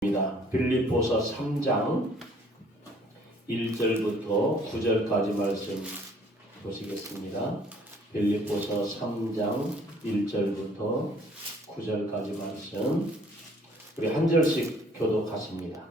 빌립보서 3장 1절부터 9절까지 말씀 보시겠습니다. 빌립보서 3장 1절부터 9절까지 말씀 우리 한 절씩 교독하십니다.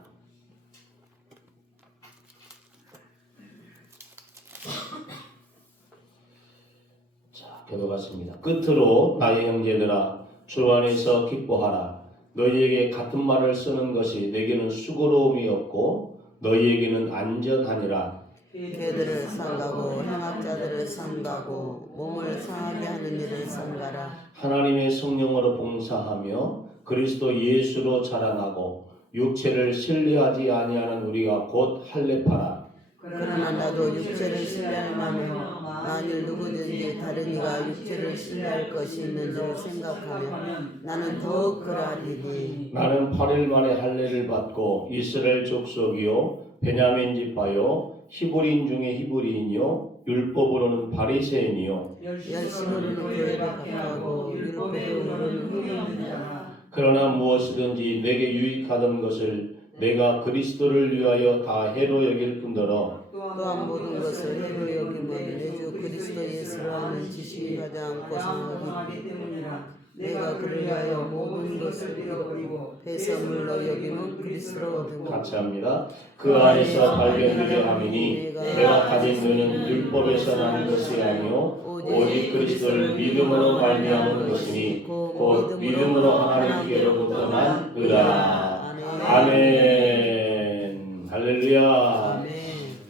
자, 교독하십니다. 끝으로 나의 형제들아 주 안에서 기뻐하라. 너희에게 같은 말을 쓰는 것이 내게는 수고로움이 없고 너희에게는 안전하니라. 죄들을 삼가고 행악자들을 삼가고 몸을 상하게 하는 일을 삼가라. 하나님의 성령으로 봉사하며 그리스도 예수로 자랑하고 육체를 신뢰하지 아니하는 우리가 곧 할례파라. 그러나 나도 육체를 신뢰할 만하며 만일 누구든지 다른 이가 육체를 신뢰할 것이 있는 줄 생각하면 나는 더욱 그러하리니. 나는 8일 만에 할례를 받고 이스라엘 족속이요 베냐민 지파요 히브리인 중에 히브리인이요 율법으로는 바리새인이요 열심으로는 교회를 가까고 율법으로는 흠없는 자라. 그러나 무엇이든지 내게 유익하던 것을 내가 그리스도를 위하여 다 해로 여길 뿐더러 또한 모든 것을 해로 여기면 내 주 그리스도 예수로 하는 지식이 가장 고상하기 때문이라. 내가 그를 위하여 모든 것을 잃어버리고 배설물로 여기는 그리스도로 얻으며. 같이 합니다. 그 안에서 발견되려 함이니 내가 가진 은은 율법에서 나는 것이 아니요 오직 그리스도를 믿음으로 말미암은 것이니 곧 믿음으로 하나님께로부터 난 의라. 아멘. 할렐루야.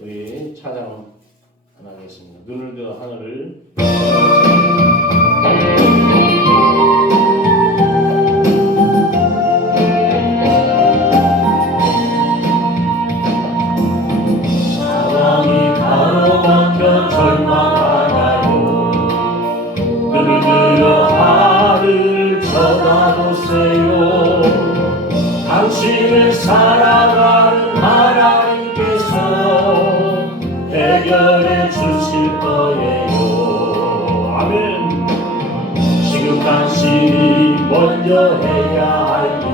우리 찬양 하나 하겠습니다. 눈을 들어 하늘을 사랑이 가로막혀 절망하나요. 눈을 들어 하늘을 쳐다보세요. 당신을 사랑하는 하나님께서 해결해 주실 거예요. 아멘. 지금 당신이 먼저 해야 할 일은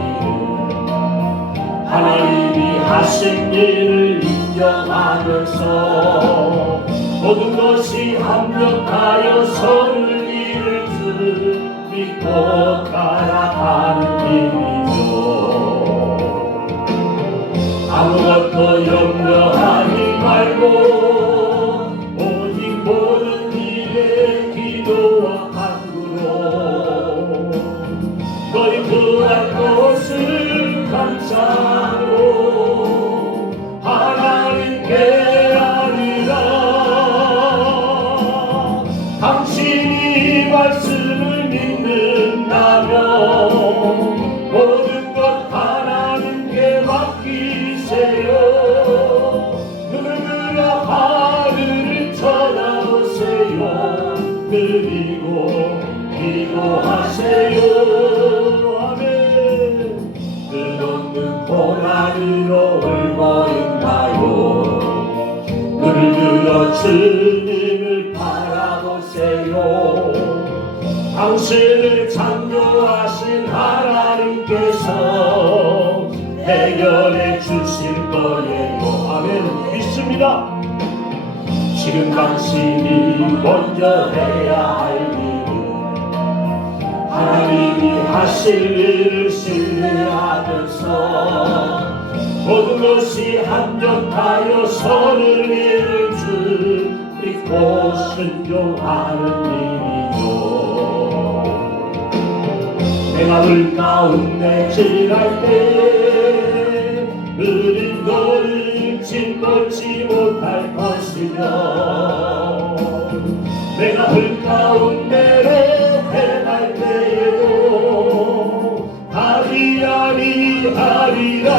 하나님이 하신 일을 인정하면서 모든 것이 합력하여 서를 이룰 줄 믿고 따라가는 일이죠. 아무것도 염려하지 말고 오직 모든 일에 기도와 간구로 너희 구할 것을 감사하고 하나님께 아뢰라. 당신이 말씀을 믿는다면 모든 것 하나님께 맡기세요. 눈을 들어 하늘을 쳐다보세요. 그리고 기도하세요. 아멘. 끝없는 고난으로 울고 있나요? 눈을 들어 주님을 바라보세요. 당신을 창조하신 하나님께서 해결해 주실 거예요. 아멘. 믿습니다. 지금 당신이 먼저 해야 할 일은 하나님이 하실 일을 신뢰하면서 모든 것이 합력하여 선을 이룰 줄 믿고 순종하는 일이죠. 내가 물 가운데 지날 때 느린 너를 짓밟지 못할 것이며 내가 물 가운데 행할 때에도 아리아리 하리라.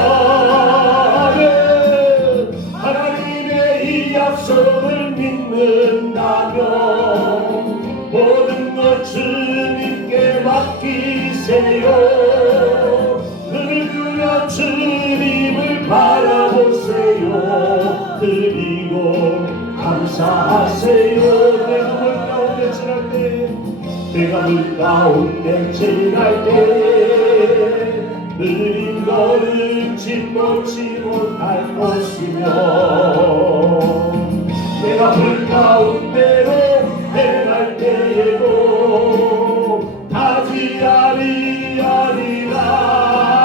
하나님의 이 약속을 믿는다면 모든 것 주님께 맡기세요. 눈을 들어 주님을 바라보세요. 그리고 감사하세요. 내가 물 가운데 지날 때 내가 물 가운데 지날 때 느린 걸음 짓놓지 못할 것이며 내가 불 가운데로 행할 때에도 다지아리 아리라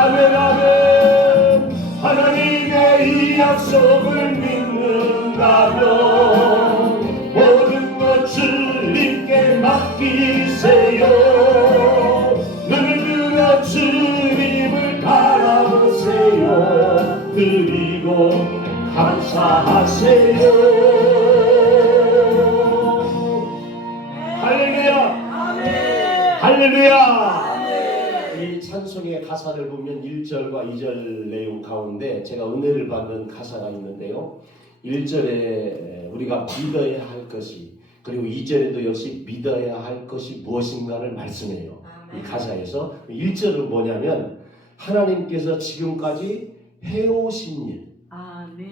아멘 아멘 하나님의 이 약속을 믿는다면 모든 것 주님께 맡기세요. 눈을 들어 주님을 바라보세요. 그리고 감사하세요. 할렐루야. 할렐루야. 이 찬송의 가사를 보면 1절과 2절 내용 가운데 제가 은혜를 받는 가사가 있는데요. 1절에 우리가 믿어야 할 것이, 그리고 2절에도 역시 믿어야 할 것이 무엇인가를 말씀해요. 이 가사에서 1절은 뭐냐면 하나님께서 지금까지 해오신 일,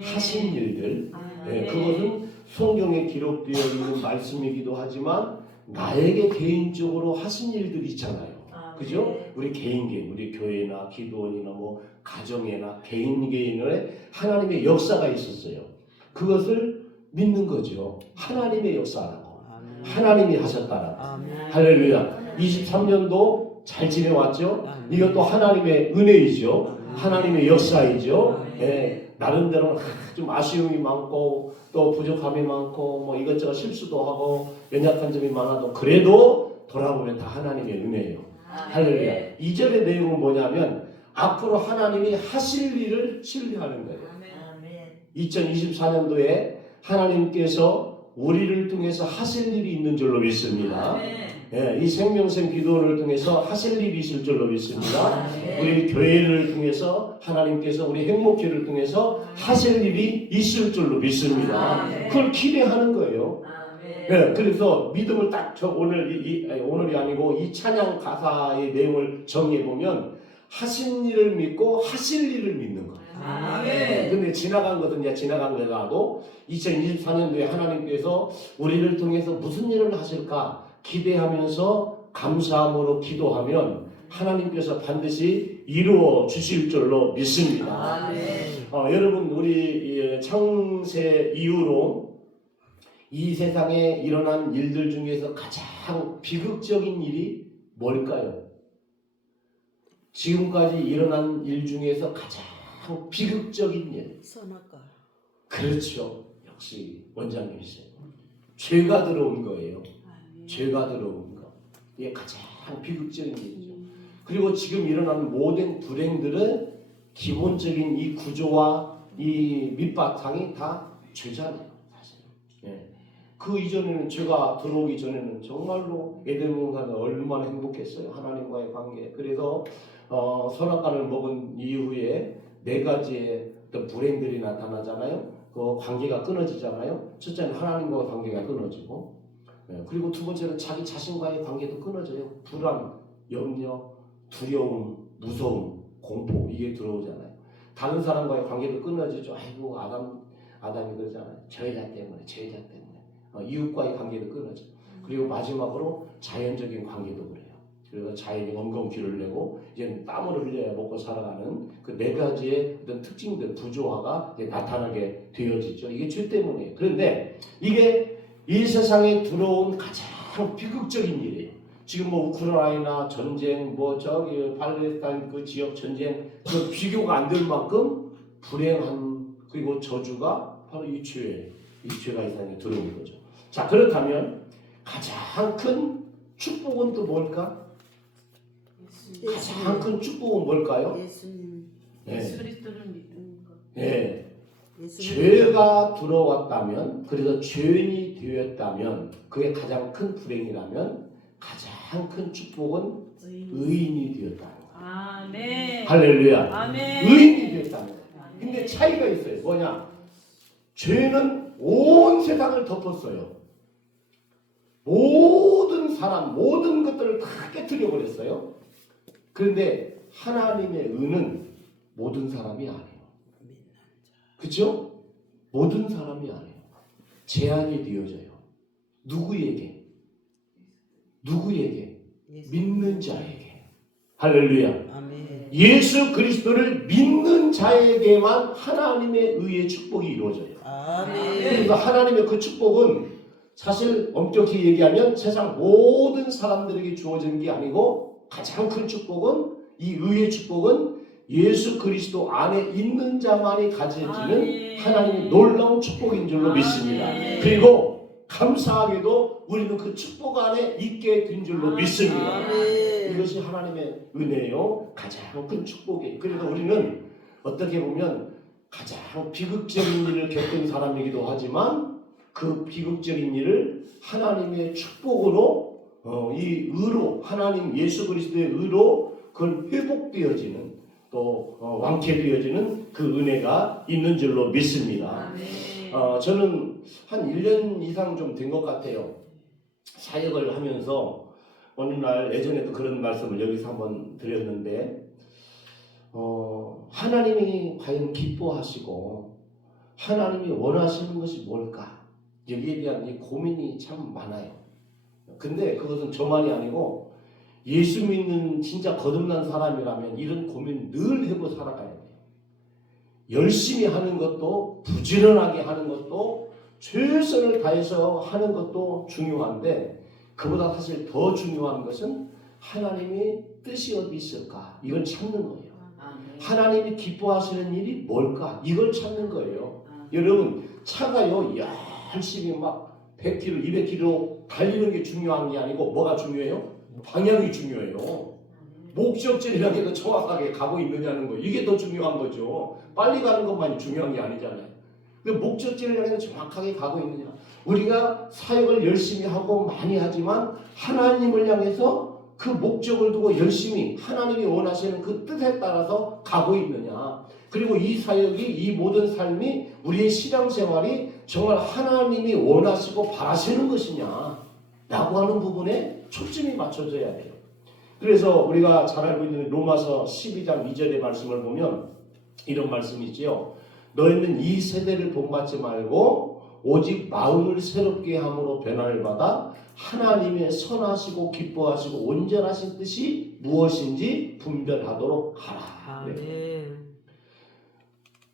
하신 일들, 그것은 성경에 기록되어 있는 말씀이기도 하지만 나에게 개인적으로 하신 일들이 있잖아요. 그죠? 우리 개인, 우리 교회나 기도원이나 뭐 가정이나 개인의 하나님의 역사가 있었어요. 그것을 믿는 거죠. 하나님의 역사라고. 하나님이 하셨다라고. 할렐루야. 23년도 잘 지내왔죠? 이것도 하나님의 은혜이죠. 하나님의 역사이죠. 나름대로 좀 아쉬움이 많고 또 부족함이 많고 뭐 이것저것 실수도 하고 연약한 점이 많아도 그래도 돌아보면 다 하나님의 은혜예요. 할렐루야. 2절의 내용은 뭐냐면 앞으로 하나님이 하실 일을 신뢰하는 거예요. 2024년도에 하나님께서 우리를 통해서 하실 일이 있는 줄로 믿습니다. 이 생명샘 기도를 통해서 하실 일이 있을 줄로 믿습니다. 우리 교회를 통해서 하나님께서 우리 행복회를 통해서 하실 일이 있을 줄로 믿습니다. 그걸 기대하는 거예요. 그래서 믿음을 딱 오늘이 아니고 이 찬양 가사의 내용을 정리해 보면 하신 일을 믿고 하실 일을 믿는 거예요. 근데 지나간 것은 이제 지나간 거라도 2024년도에 하나님께서 우리를 통해서 무슨 일을 하실까 기대하면서 감사함으로 기도하면 하나님께서 반드시 이루어 주실 줄로 믿습니다. 여러분 우리 창세 이후로 이 세상에 일어난 일들 중에서 가장 비극적인 일이 뭘까요? 지금까지 일어난 일 중에서 가장 비극적인 일. 선악과. 그렇죠. 역시 원장님이세요. 죄가 들어온 거예요. 죄가 들어온 거. 이게 가장 비극적인 일이죠. 그리고 지금 일어나는 모든 불행들은 기본적인 이 구조와 이 밑바탕이 다 죄잖아요. 사실. 그 이전에는 죄가 들어오기 전에는 정말로 에덴 동산은 얼마나 행복했어요. 하나님과의 관계. 그래서 선악과를 먹은 이후에 4가지의 어떤 불행들이 나타나잖아요. 그 관계가 끊어지잖아요. 첫째는 하나님과의 관계가 끊어지고, 그리고 두 번째는 자기 자신과의 관계도 끊어져요. 불안, 염려, 두려움, 무서움, 공포 이게 들어오잖아요. 다른 사람과의 관계도 끊어지죠. 아이고 아담이 그러잖아요. 저 여자 때문에. 이웃과의 관계도 끊어져. 그리고 마지막으로 자연적인 관계도 그래요. 그래서 자연이 엉겅퀴를 내고 이제 땀을 흘려야 먹고 살아가는 그 4가지의 어떤 특징들, 구조화가 이제 나타나게 되어지죠. 이게 죄 때문이에요. 그런데 이게 이 세상에 들어온 가장 비극적인 일이에요. 지금 뭐 우크라이나 전쟁, 뭐 저기 팔레스타인 그 지역 전쟁 그 비교가 안 될 만큼 불행한 그리고 저주가 바로 이 죄가 이 세상에 들어온 거죠. 자, 그렇다면 가장 큰 축복은 또 뭘까? 가장 큰 축복은 뭘까요? 예수님. 예수 그리스도를 믿는 것. 죄가 들어왔다면, 그래서 죄인이 되었다면, 그게 가장 큰 불행이라면 가장 큰 축복은 의인이 되었다는 거예요. 아멘. 할렐루야. 아멘. 의인이 되었다는 거예요. 근데 차이가 있어요. 뭐냐? 죄는 온 세상을 덮었어요. 모든 사람, 모든 것들을 다 깨뜨려 버렸어요. 그런데 하나님의 의는 모든 사람이 안 해요. 그렇죠? 모든 사람이 안 해요. 제한이 되어져요. 누구에게? 믿는 자에게. 할렐루야. 아멘. 예수 그리스도를 믿는 자에게만 하나님의 의의 축복이 이루어져요. 아멘. 그래서 하나님의 그 축복은 사실 엄격히 얘기하면 세상 모든 사람들에게 주어지는 게 아니고 가장 큰 축복은 이 의의 축복은 예수 그리스도 안에 있는 자만이 가져지는 하나님의 놀라운 축복인 줄로 믿습니다. 그리고 감사하게도 우리는 그 축복 안에 있게 된 줄로 믿습니다. 아멘. 이것이 하나님의 은혜요 가장 큰 축복이에요. 그래서 우리는 어떻게 보면 가장 비극적인 일을 겪은 사람이기도 하지만 그 비극적인 일을 하나님의 축복으로 이 의로 하나님 예수 그리스도의 의로 그걸 회복되어지는 또 완쾌되어지는 그 은혜가 있는 줄로 믿습니다. 저는 한 1년 이상 좀 된 것 같아요. 사역을 하면서 어느 날 예전에도 그런 말씀을 여기서 한번 드렸는데 하나님이 과연 기뻐하시고 하나님이 원하시는 것이 뭘까? 여기에 대한 이 고민이 참 많아요. 근데 그것은 저만이 아니고 예수 믿는 진짜 거듭난 사람이라면 이런 고민 늘 해보고 살아가야 돼요. 열심히 하는 것도 부지런하게 하는 것도 최선을 다해서 하는 것도 중요한데 그보다 사실 더 중요한 것은 하나님의 뜻이 어디 있을까? 이걸 찾는 거예요. 하나님이 기뻐하시는 일이 뭘까? 이걸 찾는 거예요. 여러분 차가요 열심히 막 100km, 200km 달리는 게 중요한 게 아니고 뭐가 중요해요? 방향이 중요해요. 목적지를 향해서 정확하게 가고 있느냐는 거 이게 더 중요한 거죠. 빨리 가는 것만이 중요한 게 아니잖아요. 그 목적지를 향해서 정확하게 가고 있느냐. 우리가 사역을 열심히 하고 많이 하지만 하나님을 향해서 그 목적을 두고 열심히 하나님이 원하시는 그 뜻에 따라서 가고 있느냐. 그리고 이 사역이 이 모든 삶이 우리의 신앙생활이 정말 하나님이 원하시고 바라시는 것이냐 라고 하는 부분에 초점이 맞춰져야 돼요. 그래서 우리가 잘 알고 있는 로마서 12장 2절의 말씀을 보면 이런 말씀이 있지요. 너희는 이 세대를 본받지 말고 오직 마음을 새롭게 함으로 변화를 받아 하나님의 선하시고 기뻐하시고 온전하신 뜻이 무엇인지 분별하도록 하라. 아멘.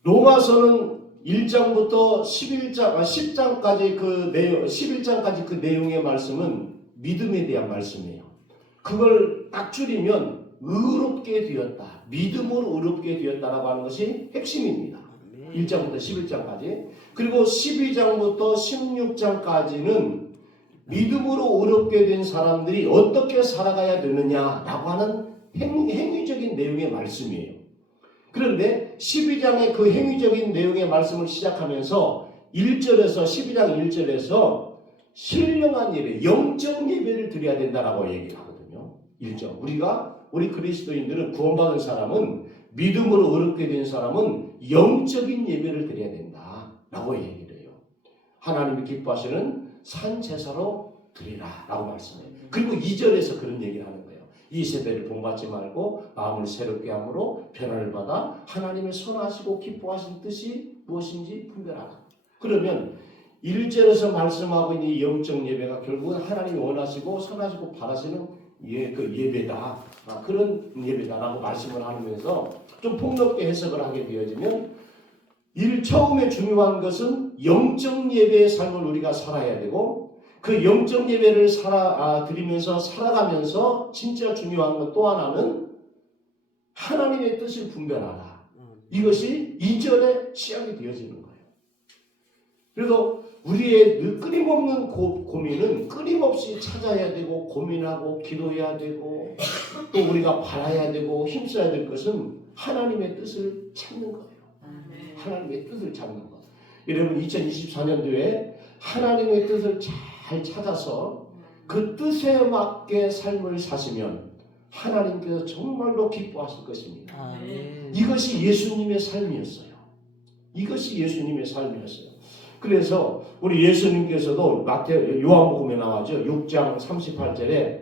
로마서는 1장부터 10장까지 그 내용, 11장까지 그 내용의 말씀은 믿음에 대한 말씀이에요. 그걸 딱 줄이면 의롭게 되었다. 믿음으로 의롭게 되었다라고 하는 것이 핵심입니다. 1장부터 11장까지. 그리고 12장부터 16장까지는 믿음으로 의롭게 된 사람들이 어떻게 살아가야 되느냐라고 하는 행위적인 내용의 말씀이에요. 그런데 12장의 그 행위적인 내용의 말씀을 시작하면서 1절에서 12장 1절에서 신령한 예배, 영적 예배를 드려야 된다라고 얘기를 하거든요. 1절. 우리 그리스도인들은 구원받은 사람은 믿음으로 의롭게 된 사람은 영적인 예배를 드려야 된다라고 얘기를 해요. 하나님이 기뻐하시는 산 제사로 드리라라고 말씀해요. 그리고 2절에서 그런 얘기를 하는 거예요. 이 세대를 본받지 말고 마음을 새롭게 함으로 변화를 받아 하나님의 선하시고 기뻐하신 뜻이 무엇인지 분별하라. 그러면 1절에서 말씀하고 있는 이 영적 예배가 결국은 하나님이 원하시고 선하시고 바라시는 그 예배다. 그런 예배다라고 말씀을 하면서 좀 폭넓게 해석을 하게 되어지면 처음에 중요한 것은 영적 예배의 삶을 우리가 살아야 되고 그 영적 예배를 드리면서 살아가면서 진짜 중요한 것 또 하나는 하나님의 뜻을 분별하라. 이것이 2절에 시작이 되어지는 거예요. 그래서 우리의 늘 끊임없는 고민은 끊임없이 찾아야 되고 고민하고 기도해야 되고 또 우리가 바라야 되고 힘써야 될 것은 하나님의 뜻을 찾는 거예요. 하나님의 뜻을 찾는 것. 여러분 2024년도에 하나님의 뜻을 잘 찾아서 그 뜻에 맞게 삶을 사시면 하나님께서 정말로 기뻐하실 것입니다. 아멘. 이것이 예수님의 삶이었어요. 이것이 예수님의 삶이었어요. 그래서 우리 예수님께서도 요한복음에 나와죠. 6장 38절에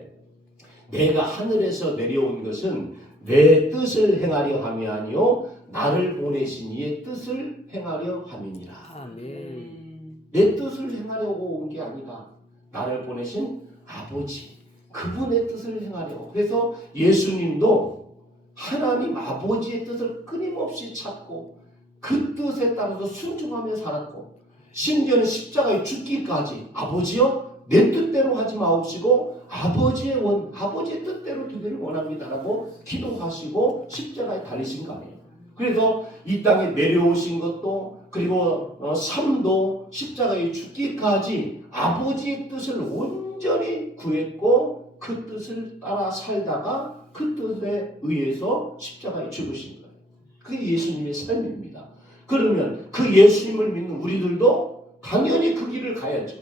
내가 하늘에서 내려온 것은 내 뜻을 행하려 함이 아니요 나를 보내신 이의 뜻을 행하려 함이니라. 아멘. 내 뜻을 행하려고 온 게 아니다. 나를 보내신 아버지 그분의 뜻을 행하려고. 그래서 예수님도 하나님 아버지의 뜻을 끊임없이 찾고 그 뜻에 따라서 순종하며 살았고, 심지어는 십자가에 죽기까지 아버지여 내 뜻대로 하지 마옵시고 아버지의 뜻대로 되기를 원합니다라고 기도하시고 십자가에 달리신 거 아니에요. 그래서 이 땅에 내려오신 것도, 그리고 삶도 십자가에 죽기까지 아버지의 뜻을 온전히 구했고 그 뜻을 따라 살다가 그 뜻에 의해서 십자가에 죽으신 거예요. 그게 예수님의 삶입니다. 그러면 그 예수님을 믿는 우리들도 당연히 그 길을 가야죠.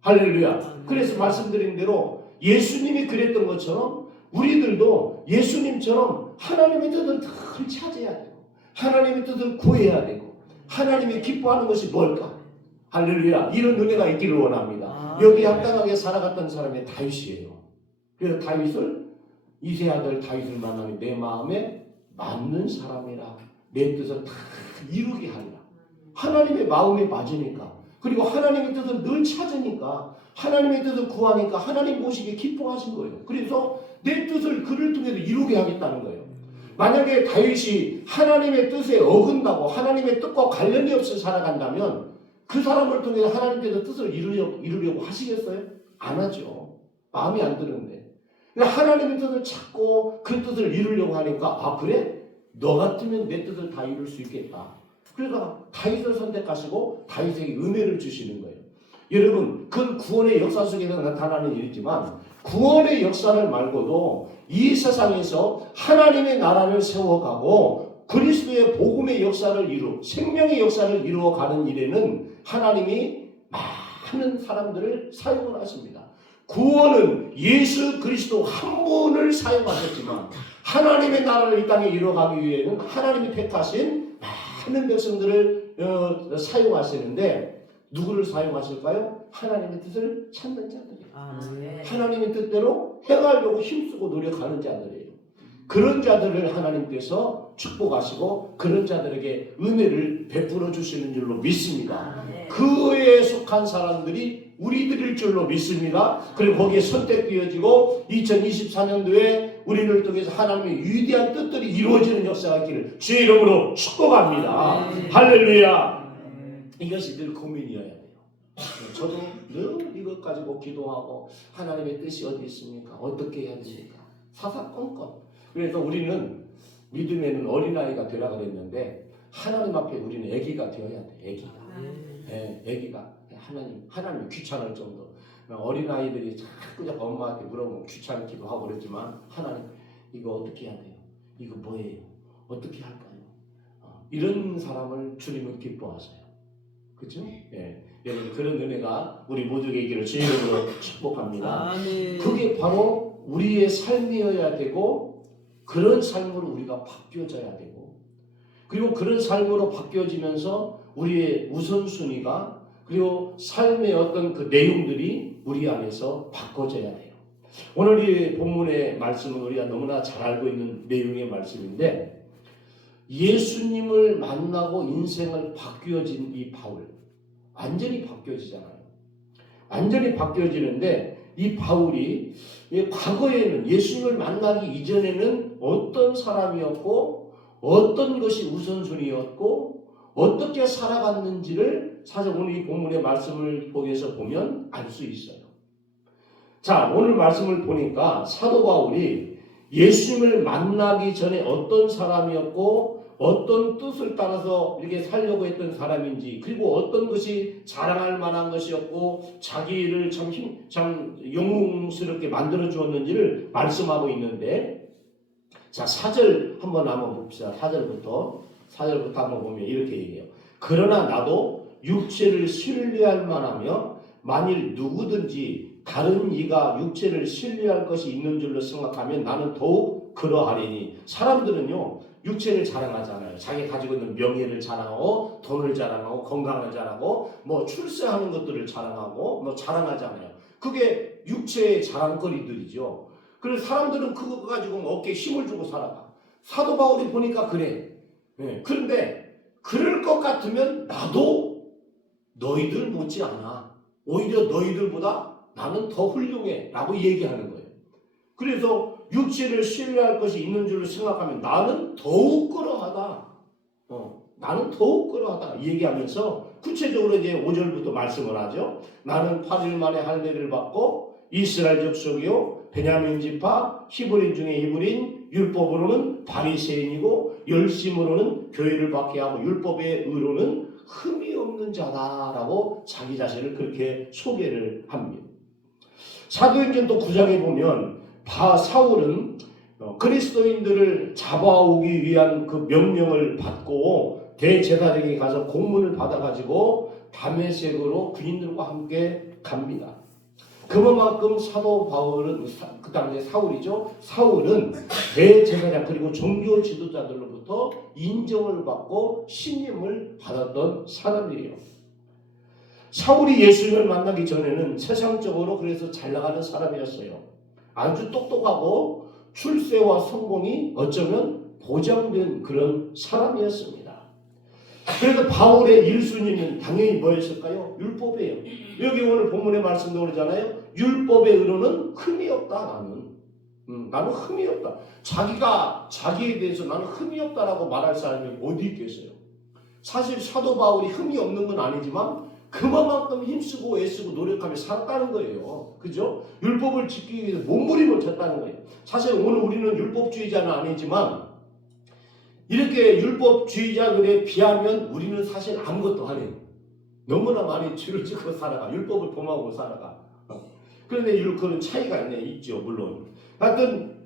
할렐루야. 그래서 말씀드린 대로 예수님이 그랬던 것처럼 우리들도 예수님처럼 하나님의 뜻을 늘 찾아야 되고 하나님의 뜻을 구해야 되고 하나님이 기뻐하는 것이 뭘까? 할렐루야. 이런 은혜가 있기를 원합니다. 여기 합당하게 살아갔던 사람이 다윗이에요. 그래서 다윗을, 이세 아들 다윗을 만나니 내 마음에 맞는 사람이라 내 뜻을 다 이루게 하리라. 하나님의 마음에 맞으니까, 그리고 하나님의 뜻을 늘 찾으니까, 하나님의 뜻을 구하니까 하나님 보시기에 기뻐하신 거예요. 그래서 내 뜻을 그를 통해서 이루게 하겠다는 거예요. 만약에 다윗이 하나님의 뜻에 어긋나고 하나님의 뜻과 관련이 없이 살아간다면 그 사람을 통해서 하나님께서 뜻을 이루려고 하시겠어요? 안 하죠. 마음이 안 드는데. 하나님의 뜻을 찾고 그 뜻을 이루려고 하니까, 아 그래? 너 같으면 내 뜻을 다 이룰 수 있겠다. 그래서 다윗을 선택하시고 다윗에게 은혜를 주시는 거예요. 여러분, 그건 구원의 역사 속에서 나타나는 일이지만 구원의 역사를 말고도 이 세상에서 하나님의 나라를 세워가고 그리스도의 복음의 역사를 생명의 역사를 이루어가는 일에는 하나님이 많은 사람들을 사용을 하십니다. 구원은 예수 그리스도 한 분을 사용하셨지만 하나님의 나라를 이 땅에 이루어가기 위해는 하나님이 택하신 많은 백성들을 사용하시는데, 누구를 사용하실까요? 하나님의 뜻을 찾는 자들이에요. 하나님의 뜻대로 행하려고 힘쓰고 노력하는 자들이에요. 그런 자들을 하나님께서 축복하시고 그런 자들에게 은혜를 베풀어 주시는 줄로 믿습니다. 그에 속한 사람들이 우리들일 줄로 믿습니다. 그리고 거기에 선택되어지고 2024년도에 우리를 통해서 하나님의 위대한 뜻들이 이루어지는 역사가 있기를 주의 이름으로 축복합니다. 할렐루야. 이것이 늘 고민이어야 돼요. 저도 늘 이것 가지고 기도하고 하나님의 뜻이 어디 있습니까? 어떻게 해야 됩니까? 사사건건. 그래서 우리는 믿음에는 어린아이가 되라 그랬는데 하나님 앞에 우리는 아기가 되어야 돼. 아기가. 네, 아기가. 하나님 귀찮을 정도. 어린아이들이 자꾸 엄마한테 물어보면 귀찮기도 하고 그랬지만, 하나님 이거 어떻게 해야 돼요? 이거 뭐예요? 어떻게 할까요? 이런 사람을 주님은 기뻐하세요. 그렇죠? 예. 여러분, 그런 은혜가 우리 모두에게 있기를 주의 이름으로 축복합니다. 그게 바로 우리의 삶이어야 되고, 그런 삶으로 우리가 바뀌어져야 되고, 그리고 그런 삶으로 바뀌어지면서 우리의 우선순위가, 그리고 삶의 어떤 그 내용들이 우리 안에서 바꿔져야 돼요. 오늘 이 본문의 말씀은 우리가 너무나 잘 알고 있는 내용의 말씀인데, 예수님을 만나고 인생을 바뀌어진 이 바울, 완전히 바뀌어지잖아요. 완전히 바뀌어지는데, 이 바울이 과거에는, 예수님을 만나기 이전에는 어떤 사람이었고 어떤 것이 우선순위였고 어떻게 살아갔는지를 사실 오늘 이 본문의 말씀을 보면서 보면 알 수 있어요. 자, 오늘 말씀을 보니까 사도 바울이 예수님을 만나기 전에 어떤 사람이었고 어떤 뜻을 따라서 이렇게 살려고 했던 사람인지, 그리고 어떤 것이 자랑할 만한 것이었고 자기를 참 영웅스럽게 만들어 주었는지를 말씀하고 있는데, 자, 4절 한번 봅시다. 4절부터 한번 보면 이렇게 얘기해요. 그러나 나도 육체를 신뢰할 만하며 만일 누구든지 다른 이가 육체를 신뢰할 것이 있는 줄로 생각하면 나는 더욱 그러하리니. 사람들은요 육체를 자랑하잖아요. 자기 가지고 있는 명예를 자랑하고 돈을 자랑하고 건강을 자랑하고 뭐 출세하는 것들을 자랑하고 뭐 자랑하잖아요. 그게 육체의 자랑거리들이죠. 그래서 사람들은 그거 가지고 어깨에 힘을 주고 살아가. 사도 바울이 보니까 그래. 네. 그런데 그럴 것 같으면 나도 너희들 못지 않아. 오히려 너희들보다 나는 더 훌륭해 라고 얘기하는 거예요. 그래서 육체를 신뢰할 것이 있는 줄로 생각하면 나는 더욱 그러하다. 나는 더욱 그러하다 얘기하면서 구체적으로 이제 5절부터 말씀을 하죠. 나는 8일 만에 할례를 받고 이스라엘 족속이요 베냐민 지파 히브리인 중에 히브리인 율법으로는 바리새인이고 열심으로는 교회를 박해하고 율법의 의로는 흠이 없는 자다라고 자기 자신을 그렇게 소개를 합니다. 사도행전 또 9장에 보면 사울은 그리스도인들을 잡아오기 위한 그 명령을 받고 대제사장에 가서 공문을 받아가지고 다메섹으로 군인들과 함께 갑니다. 그만큼 사도 바울은 그 당시에 사울이죠. 사울은 대제사장 그리고 종교 지도자들로부터 인정을 받고 신임을 받았던 사람이에요. 사울이 예수님을 만나기 전에는 세상적으로 그래서 잘 나가는 사람이었어요. 아주 똑똑하고 출세와 성공이 어쩌면 보장된 그런 사람이었습니다. 그래서 바울의 1순위는 당연히 뭐였을까요? 율법이에요. 여기 오늘 본문의 말씀도 그러잖아요. 율법의 의로는 흠이 없다. 나는 흠이 없다. 자기가 자기에 대해서 나는 흠이 없다라고 말할 사람이 어디 있겠어요? 사실 사도 바울이 흠이 없는 건 아니지만 그만큼 힘쓰고 애쓰고 노력하며 살았다는 거예요. 그죠? 율법을 지키기 위해서 몸부림을 쳤다는 거예요. 사실 오늘 우리는 율법주의자는 아니지만 이렇게 율법주의자들에 비하면 우리는 사실 아무것도 안 해요. 너무나 많이 죄를 짓고 살아가. 율법을 범하고 살아가. 그런데 그런 차이가 있죠. 물론. 하여튼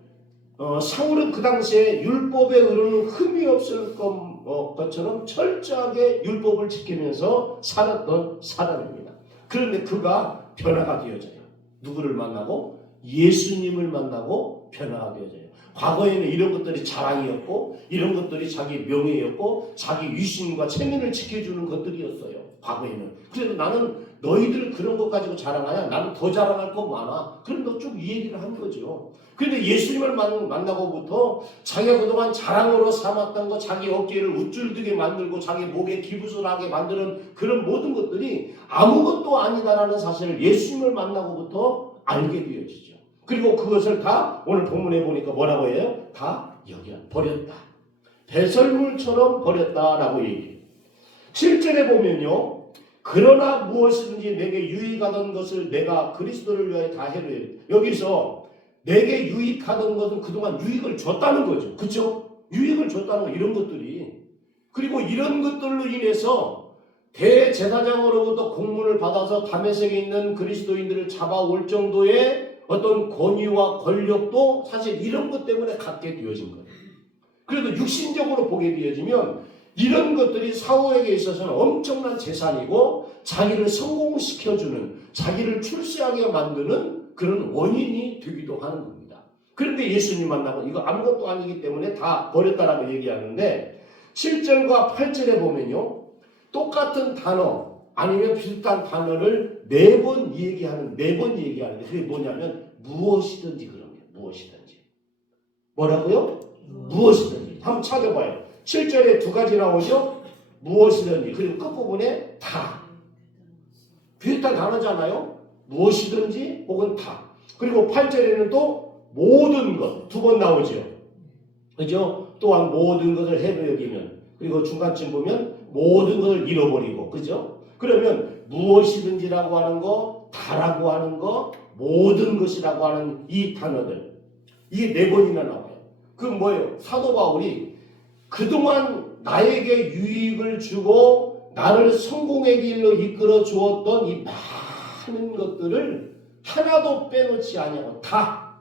사울은 그 당시에 율법의 의로는 흠이 없을 것처럼 철저하게 율법을 지키면서 살았던 사람입니다. 그런데 그가 변화가 되어져요. 누구를 만나고? 예수님을 만나고 변화가 되어져요. 과거에는 이런 것들이 자랑이었고 이런 것들이 자기 명예였고 자기 위신과 체면을 지켜주는 것들이었어요. 과거에는. 그래서 나는 너희들 그런 것 가지고 자랑하냐? 나는 더 자랑할 거 많아. 그럼 너 쭉 이 얘기를 한 거죠. 그런데 예수님을 만나고부터 자기가 그동안 자랑으로 삼았던 거, 자기 어깨를 우쭐드게 만들고 자기 목에 기부술하게 만드는 그런 모든 것들이 아무것도 아니다라는 사실을 예수님을 만나고부터 알게 되어지죠. 그리고 그것을 다 오늘 본문에 보니까 뭐라고 해요? 다 버렸다. 배설물처럼 버렸다라고 얘기해요. 7절에 보면요. 그러나 무엇이든지 내게 유익하던 것을 내가 그리스도를 위하여 다 해로해요. 여기서 내게 유익하던 것은 그동안 유익을 줬다는 거죠. 그렇죠? 유익을 줬다는 거 이런 것들이. 그리고 이런 것들로 인해서 대제사장으로부터 공문을 받아서 다메섹에 있는 그리스도인들을 잡아올 정도의 어떤 권위와 권력도 사실 이런 것 때문에 갖게 되어진 거예요. 그래도 육신적으로 보게 되어지면 이런 것들이 사울에게 있어서는 엄청난 재산이고 자기를 성공시켜주는, 자기를 출세하게 만드는 그런 원인이 되기도 하는 겁니다. 그런데 예수님 만나고 이거 아무것도 아니기 때문에 다 버렸다라고 얘기하는데 7절과 8절에 보면요. 똑같은 단어 아니면 비슷한 단어를 네 번 얘기하는데 그게 뭐냐면 무엇이든지 그런 거예요. 무엇이든지. 뭐라고요? 무엇이든지. 한번 찾아봐요. 7절에 두 가지 나오죠. 무엇이든지. 그리고 끝부분에 다. 비슷한 단어잖아요. 무엇이든지 혹은 다. 그리고 8절에는 또 모든 것 두 번 나오죠. 그죠? 또한 모든 것을 해로 여기면 그리고 중간쯤 보면 모든 것을 잃어버리고 그죠? 그러면 무엇이든지라고 하는 거, 다라고 하는 거, 모든 것이라고 하는 이 단어들 이게 네 번이나 나와요. 그 뭐예요? 사도 바울이 그동안 나에게 유익을 주고 나를 성공의 길로 이끌어 주었던 이 많은 것들을 하나도 빼놓지 아니하고 다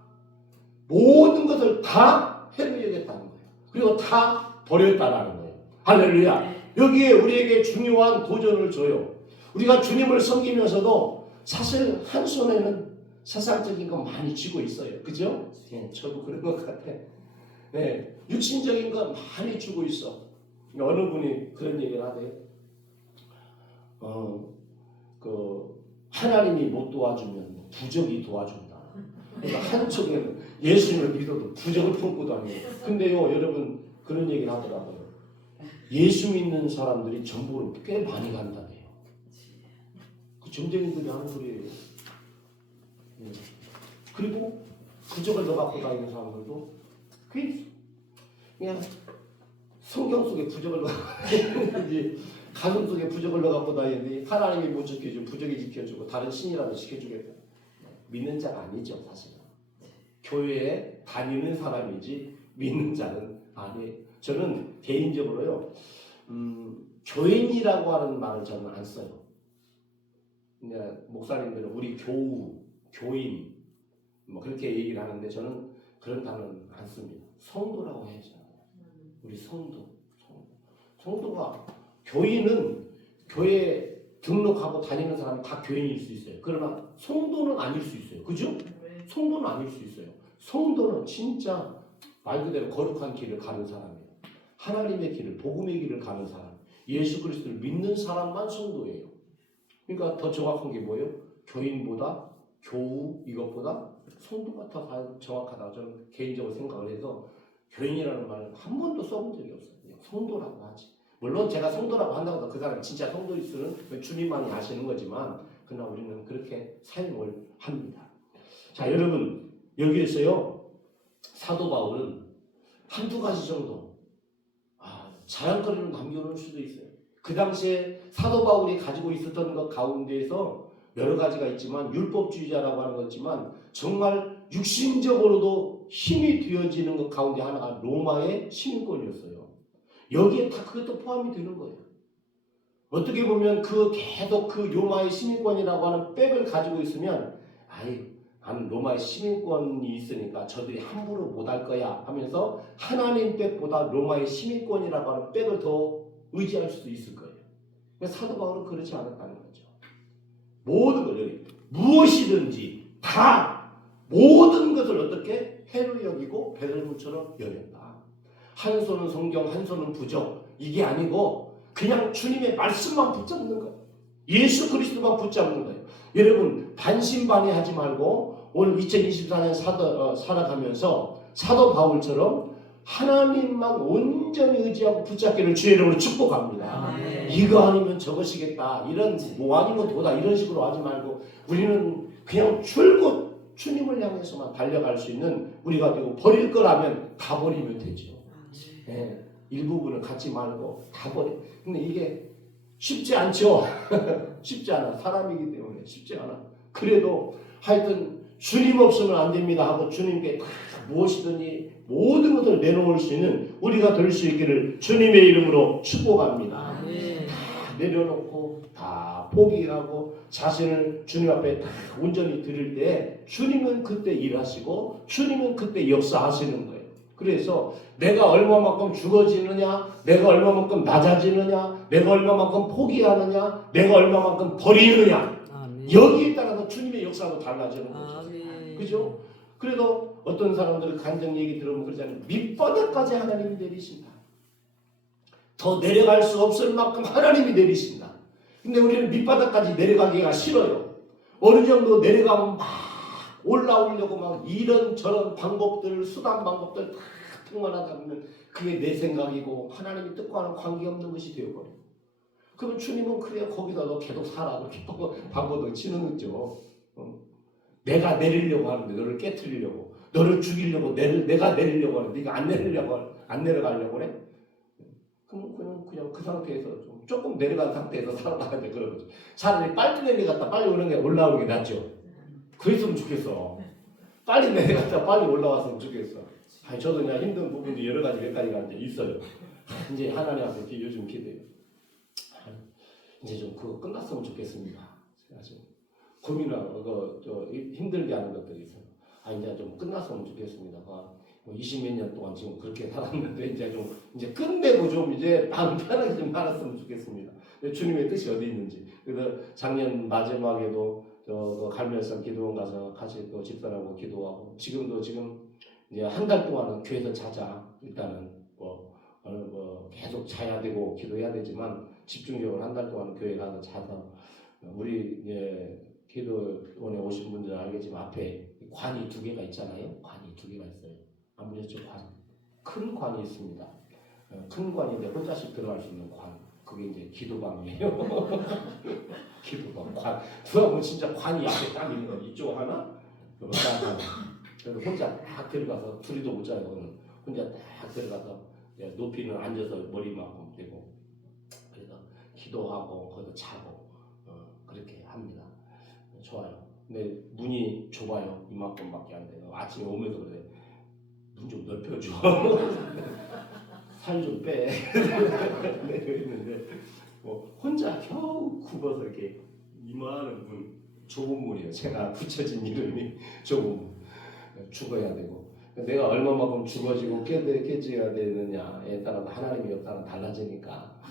모든 것을 다 해로여겼다는 거예요. 그리고 다 버렸다라는 거예요. 할렐루야. 여기에 우리에게 중요한 도전을 줘요. 우리가 주님을 섬기면서도 사실 한 손에는 세상적인 거 많이 쥐고 있어요. 그죠? 예, 저도 그런 것 같아. 네, 육신적인 거 많이 주고 있어. 어느 분이 그런 얘기를 하대요. 하나님이 못 도와주면 부적이 도와준다. 그러니까 한쪽에는 예수님을 믿어도 부적을 품고 다니고. 근데요, 여러분 그런 얘기를 하더라고요. 예수 믿는 사람들이 전부로 꽤 많이 간다네요. 그 점쟁이들이 하는 소리예요. 그리고 부적을 넣어갖고 다니는 사람들도 그냥 성경 속에 부적을 넣어가지고 가슴 속에 부적을 넣어갖고 다니는데 하나님이 못 지켜주고 부적이 지켜주고 다른 신이라도 지켜주겠다. 믿는 자가 아니죠 사실은. 교회에 다니는 사람이지 믿는 자는 아니에요. 저는 개인적으로요 교인이라고 하는 말을 저는 안 써요. 목사님들은 우리 교인 뭐 그렇게 얘기를 하는데 저는 그런 단어는 안 씁니다. 성도라고 해야죠. 우리 성도가 교인은 교회 등록하고 다니는 사람은 다 교인일 수 있어요. 그러나 성도는 아닐 수 있어요. 그죠? 성도는 아닐 수 있어요. 성도는 진짜 말 그대로 거룩한 길을 가는 사람이에요. 하나님의 길을, 복음의 길을 가는 사람, 예수 그리스도를 믿는 사람만 성도예요. 그러니까 더 정확한 게 뭐예요? 교인보다 교우 이것보다 성도가 더 정확하다고 저는 개인적으로 생각을 해서 교인이라는 말을 한 번도 써본 적이 없어요. 그냥 성도라고 하지. 물론 제가 성도라고 한다고 해서 그 사람이 진짜 성도일 수는 주님만이 아시는 거지만 그러나 우리는 그렇게 사용을 합니다. 자 여러분 여기에서요 사도 바울은 한두 가지 정도 자랑거리를 남겨놓을 수도 있어요. 그 당시에 사도 바울이 가지고 있었던 것 가운데에서 여러 가지가 있지만 율법주의자라고 하는 거지만 정말 육신적으로도 힘이 되어지는 것 가운데 하나가 로마의 시민권이었어요. 여기에 다 그것도 포함이 되는 거예요. 어떻게 보면 계속 그 로마의 시민권이라고 하는 백을 가지고 있으면 나는 로마의 시민권이 있으니까 저들이 함부로 못할 거야 하면서 하나님 백보다 로마의 시민권이라고 하는 백을 더 의지할 수도 있을 거예요. 사도 바울은 그렇지 않았다는 거죠. 모든 걸 무엇이든지 다 모든 것을 어떻게 해로 여기고 배설물처럼 여겼다. 한 손은 성경, 한 손은 부적 이게 아니고 그냥 주님의 말씀만 붙잡는 거예요. 예수 그리스도만 붙잡는 거예요. 여러분 반신반의하지 말고 오늘 2024년 살아가면서 사도 바울처럼 하나님만 온전히 의지하고 붙잡기를 주의 이름으로 축복합니다. 이거 아니면 저것이겠다. 이런 뭐 아니면 도다 이런 식으로 하지 말고 우리는 그냥 줄곧 주님을 향해서만 달려갈 수 있는 우리가 되고 버릴 거라면 다 버리면 되죠. 네, 일부분을 갖지 말고 다 버려. 근데 이게 쉽지 않죠. 쉽지 않아. 사람이기 때문에 쉽지 않아. 그래도 하여튼 주님 없으면 안 됩니다 하고 주님께 다 무엇이든지 모든 것을 내놓을 수 있는 우리가 될 수 있기를 주님의 이름으로 축복합니다. 다 내려놓고 다 포기하고 자신을 주님 앞에 다 온전히 드릴 때 주님은 그때 일하시고 주님은 그때 역사하시는 거예요. 그래서 내가 얼마만큼 죽어지느냐, 내가 얼마만큼 낮아지느냐, 내가 얼마만큼 포기하느냐, 내가 얼마만큼 버리느냐 여기에 따라서 주님의 역사도 달라지는 거죠. 그죠? 그래도 어떤 사람들은 간증 얘기 들으면 그러잖아요. 밑바닥까지 하나님이 내리신다. 더 내려갈 수 없을 만큼 하나님이 내리신다. 근데 우리는 밑바닥까지 내려가기가 싫어요. 어느 정도 내려가면 막 올라오려고 막 이런저런 방법들, 수단 방법들 다 통만하다 보면 그게 내 생각이고 하나님이 뜻과는 관계없는 것이 되어버려요. 그러면 주님은 그래야 거기다 너 계속 살아. 그렇게 방법을 치는 거죠. 내가 내리려고 하는데 너를 깨트리려고, 너를 죽이려고 내가 내리려고 하는데 네가 안 내려가려고 그래? 그냥 그 상태에서 조금 내려간 상태에서 살아가야 돼. 그런 거죠. 차라리 빨리 내려갔다 빨리 올라오는 게 낫죠. 그랬으면 좋겠어. 빨리 내려갔다 빨리 올라왔으면 좋겠어. 저도 그냥 힘든 부분이 여러 가지 몇 가지가 이제 있어요. 이제 하나님 앞에 요즘 기도해요. 이제 좀 그거 끝났으면 좋겠습니다. 제가 지금 고민하고 힘들게 하는 것들이 있어요. 이제 좀 끝났으면 좋겠습니다. 20몇 년 동안 지금 그렇게 살았는데 이제 끝내고 좀 이제 마음 편하게 좀 살았으면 좋겠습니다. 주님의 뜻이 어디 있는지. 그래서 작년 마지막에도 갈멜산 기도원 가서 같이 또 집사람하고 기도하고 지금 이제 한 달 동안은 교회에서 자자. 일단은 계속 자야 되고 기도해야 되지만 집중적으로 한 달 동안은 교회 가서 자서 우리 이제 기도원에 오신 분들은 알겠지만 앞에 관이 2개가 있잖아요. 관이 2개가 있어요. 아무래도 큰 관이 있습니다. 큰 관인데 혼자씩 들어갈 수 있는 관. 그게 이제 기도방이에요. 기도방 관. 들어가면 진짜 관이 앞에 딱 있는 거. 이쪽 하나, 딱 그래서 혼자 딱 들어가서 둘이도 못 자요. 그는 혼자 딱 들어가서 높이는 앉아서 머리만큼 되고 그래서 기도하고 거기서 자고 그렇게 합니다. 좋아요. 근데 문이 좁아요. 이만큼밖에 안 돼요. 아침에 오면서 그래. 문 좀 넓혀줘. 살 좀 빼. 그랬는데 뭐 혼자 겨우 굽어서 이렇게 이만한 문, 좁은 문이에요. 제가 붙여진 이름이 좁은 문. 죽어야 되고 내가 얼마만큼 죽어지고 깨져야 되느냐에 따라서 하나님이 없다는 달라지니까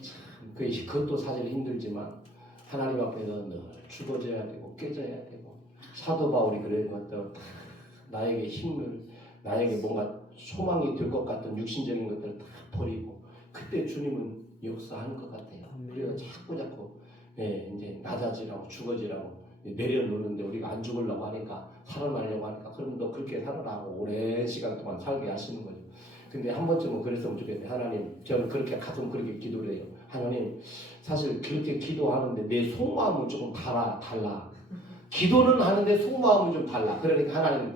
참 그것도 사실 힘들지만 하나님 앞에서 늘 죽어져야 되고 깨져야 되고 사도 바울이 그런 것들 나에게 힘을 나에게 뭔가 소망이 될 것 같은 육신적인 것들을 다 버리고 그때 주님은 역사하는 것 같아요. 우리가 자꾸 이제 낮아지라고 죽어지라고 내려놓는데 우리가 안 죽으려고 하니까 살아나려고 하니까 그럼 너 그렇게 살아라고 오랜 시간 동안 살게 하시는 거죠. 근데 한 번쯤은 그랬으면 좋겠네. 하나님, 저는 그렇게 가끔 그렇게 기도를 해요. 하나님, 사실 그렇게 기도하는데 내 속마음은 조금 달라. 기도는 하는데 속마음은 좀 달라. 그러니까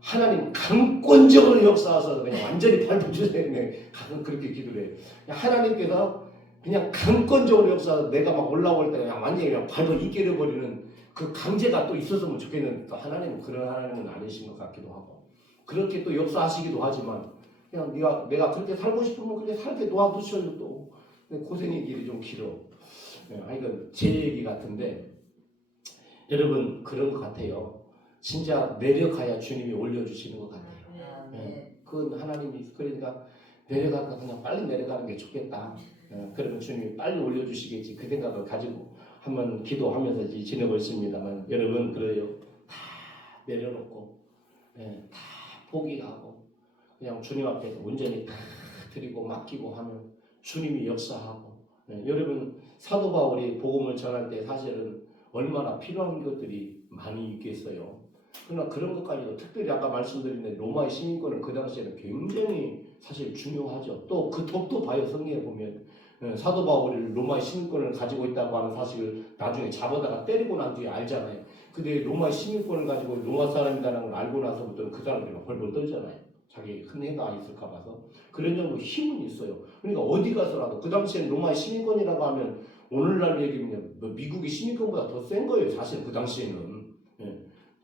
하나님 강권적으로 역사하셔서 그냥 완전히 밟아주세요. 가끔 그렇게 기도를 해요. 하나님께서 그냥 강권적으로 역사해서 내가 막 올라올 때 그냥 완전히 그냥 밟아 이겨버리는 그 강제가 또 있었으면 좋겠는데 또 하나님은 그런 하나님은 아니신 것 같기도 하고 그렇게 또 역사하시기도 하지만 그냥 내가 그렇게 살고 싶으면 그렇게 살게 놓아두셔도 또 고생의 길이 좀 길어. 이건 제 얘기 같은데 여러분 그런 것 같아요. 진짜 내려가야 주님이 올려주시는 것 같아요. 그건 하나님이 그러니까 내려가서 그냥 빨리 내려가는 게 좋겠다. 그러면 주님이 빨리 올려주시겠지 그 생각을 가지고 한번 기도하면서 지내고 있습니다만 여러분 그래요. 다 내려놓고 다 포기하고 그냥 주님 앞에서 온전히 다 드리고 맡기고 하면 주님이 역사하고 여러분 사도 바울이 복음을 전할 때 사실은 얼마나 필요한 것들이 많이 있겠어요. 그러나 그런 것까지도 특별히 아까 말씀드린 로마의 시민권은 그 당시에는 굉장히 사실 중요하죠. 또 그 덕도 봐요. 성경에 보면 사도 바울이 로마의 시민권을 가지고 있다고 하는 사실을 나중에 잡아다가 때리고 난 뒤에 알잖아요. 근데 로마의 시민권을 가지고 로마 사람이라는 걸 알고 나서부터는 그 사람들은 벌벌 떨잖아요. 자기 큰 해가 있을까 봐서. 그런 정도 힘은 있어요. 그러니까 어디 가서라도 그 당시에는 로마의 시민권이라고 하면 오늘날 얘기면 미국의 시민권보다 더 센 거예요. 사실 그 당시에는.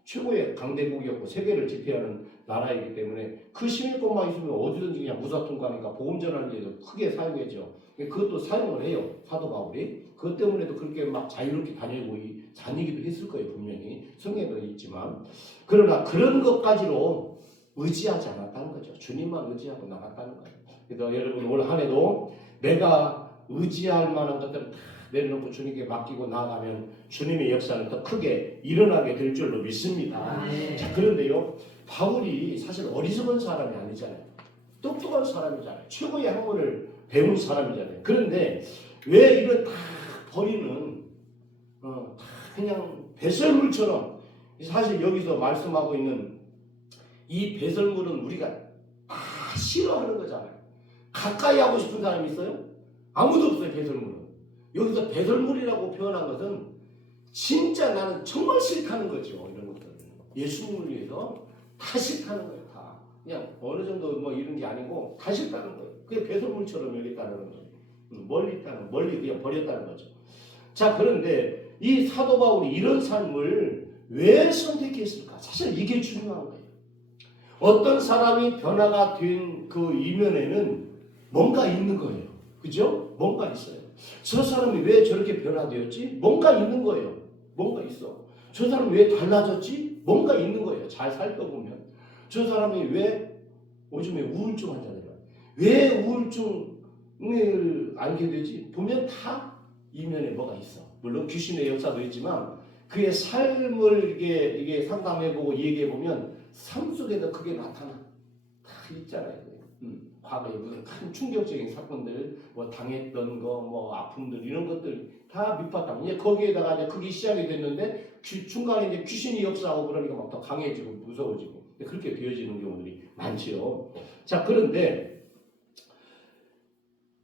최고의 강대국이었고 세계를 지배하는 나라이기 때문에 그 시민권만 있으면 어디든지 그냥 무사통과니까 복음 전하는 데도 크게 사용했죠. 그것도 사용을 해요. 사도 바울이. 그것 때문에도 그렇게 막 자유롭게 다니기도 했을 거예요. 분명히. 성경에도 있지만. 그러나 그런 것까지로 의지하지 않았다는 거죠. 주님만 의지하고 나갔다는 거예요. 그래서 여러분 올 한 해도 내가 의지할 만한 것들을 다 내려놓고 주님께 맡기고 나아가면 주님의 역사는 더 크게 일어나게 될 줄로 믿습니다. 자, 그런데요, 바울이 사실 어리석은 사람이 아니잖아요. 똑똑한 사람이잖아요. 최고의 학문을 배운 사람이잖아요. 그런데 왜 이런 다 버리는 다 그냥 배설물처럼 사실 여기서 말씀하고 있는 이 배설물은 우리가 다 싫어하는 거잖아요. 가까이 하고 싶은 사람이 있어요? 아무도 없어요. 배설물은. 여기서 배설물이라고 표현한 것은 진짜 나는 정말 싫다는 거죠. 이런 것들 예수님을 위해서 다 싫다는 거예요. 다 그냥 어느 정도 뭐 이런 게 아니고 다 싫다는 거예요. 그게 배설물처럼 여겼다는 거죠. 멀리 그냥 버렸다는 거죠. 자, 그런데 이 사도 바울이 이런 삶을 왜 선택했을까? 사실 이게 중요한 거예요. 어떤 사람이 변화가 된 그 이면에는 뭔가 있는 거예요. 그죠? 뭔가 있어요. 저 사람이 왜 저렇게 변화되었지? 뭔가 있는 거예요. 뭔가 있어. 저 사람이 왜 달라졌지? 뭔가 있는 거예요. 잘 살펴보면. 저 사람이 왜 요즘에 우울증 환자들이야. 왜 우울증을 알게 되지? 보면 다 이면에 뭐가 있어. 물론 귀신의 역사도 있지만 그의 삶을 이게 상담해보고 얘기해보면 삶 속에도 그게 나타나. 다 있잖아요. 과거에 무슨 큰 충격적인 사건들, 뭐 당했던 거, 뭐 아픔들 이런 것들 다 밑바탕. 이제 거기에다가 이제 그게 시작이 됐는데 중간에 이제 귀신이 역사하고 그러니까 막 더 강해지고 무서워지고 그렇게 되어지는 경우들이 많지요. 자, 그런데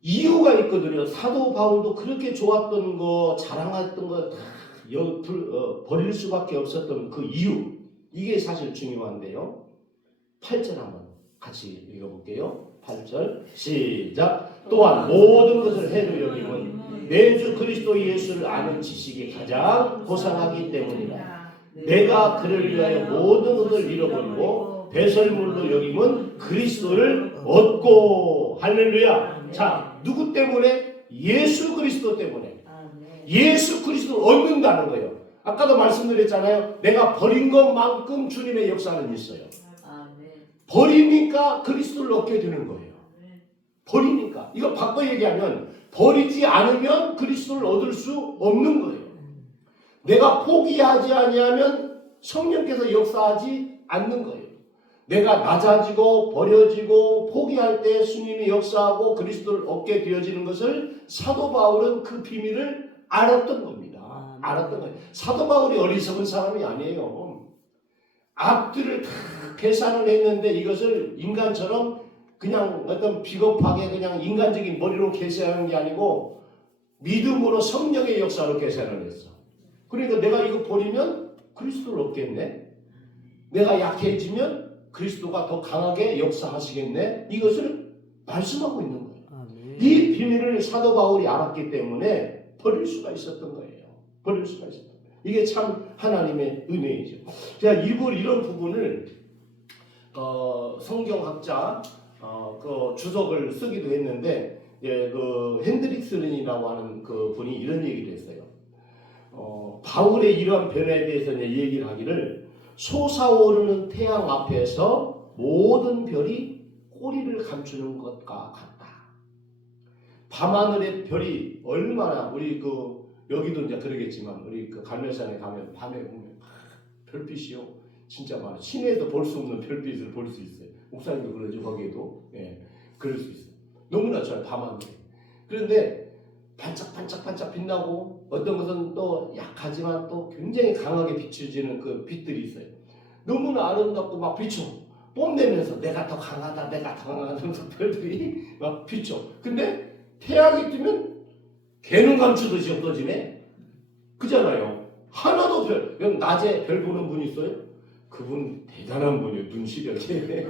이유가 있거든요. 사도 바울도 그렇게 좋았던 거, 자랑했던 거 다 버릴 수밖에 없었던 그 이유. 이게 사실 중요한데요. 8절 한번 같이 읽어볼게요. 8절 시작. 또한 모든 것을 해로 여김은 내 주 그리스도 예수를 아는 지식이 가장 고상하기 때문이다. 내가 그를 위하여 모든 것을 잃어버리고 배설물로 여김은 그리스도를 얻고. 할렐루야. 자, 누구 때문에? 예수 그리스도 때문에. 예수 그리스도를 얻는다는 거예요. 아까도 말씀드렸잖아요. 내가 버린 것만큼 주님의 역사는 있어요. 버리니까 그리스도를 얻게 되는 거예요. 버리니까. 이거 바꿔 얘기하면 버리지 않으면 그리스도를 얻을 수 없는 거예요. 내가 포기하지 아니하면 성령께서 역사하지 않는 거예요. 내가 낮아지고 버려지고 포기할 때 주님이 역사하고 그리스도를 얻게 되어지는 것을 사도 바울은 그 비밀을 알았던 겁니다. 알았던 거예요. 사도 바울이 어리석은 사람이 아니에요. 앞들을 다 계산을 했는데 이것을 인간처럼 그냥 어떤 비겁하게 그냥 인간적인 머리로 계산하는 게 아니고 믿음으로 성령의 역사로 계산을 했어. 그러니까 내가 이거 버리면 그리스도를 얻겠네. 내가 약해지면 그리스도가 더 강하게 역사하시겠네. 이것을 말씀하고 있는 거예요. 이 비밀을 사도 바울이 알았기 때문에 버릴 수가 있었던 거예요. 버릴 수가 있었던 거예요. 이게 참 하나님의 은혜이죠. 제가 이런 부분을 성경학자 그 주석을 쓰기도 했는데, 그 핸드릭슨이라고 하는 그 분이 이런 얘기를 했어요. 바울의 이러한 변화에 대해서 얘기를 하기를, 솟아오르는 태양 앞에서 모든 별이 꼬리를 감추는 것과 같다. 밤하늘의 별이 얼마나, 우리 여기도 이제 그러겠지만 우리 갈멜산에 가면 밤에 보면 별빛이요 진짜 많아. 시내에도 볼 수 없는 별빛을 볼 수 있어요. 목사님도 그러죠. 거기에도 그럴 수 있어요. 너무나 좋아요. 밤하늘에. 그런데 반짝반짝 빛나고, 어떤 것은 또 약하지만 또 굉장히 강하게 비춰지는 그 빛들이 있어요. 너무나 아름답고 막 비춰. 뽐내면서 내가 더 강하다, 내가 더 강하다면서 별들이 막 비춰. 근데 태양이 뜨면 개는 감추듯이 없어지네. 그잖아요. 하나도 낮에 별 보는 분 있어요? 그분 대단한 분이에요. 눈 시력이.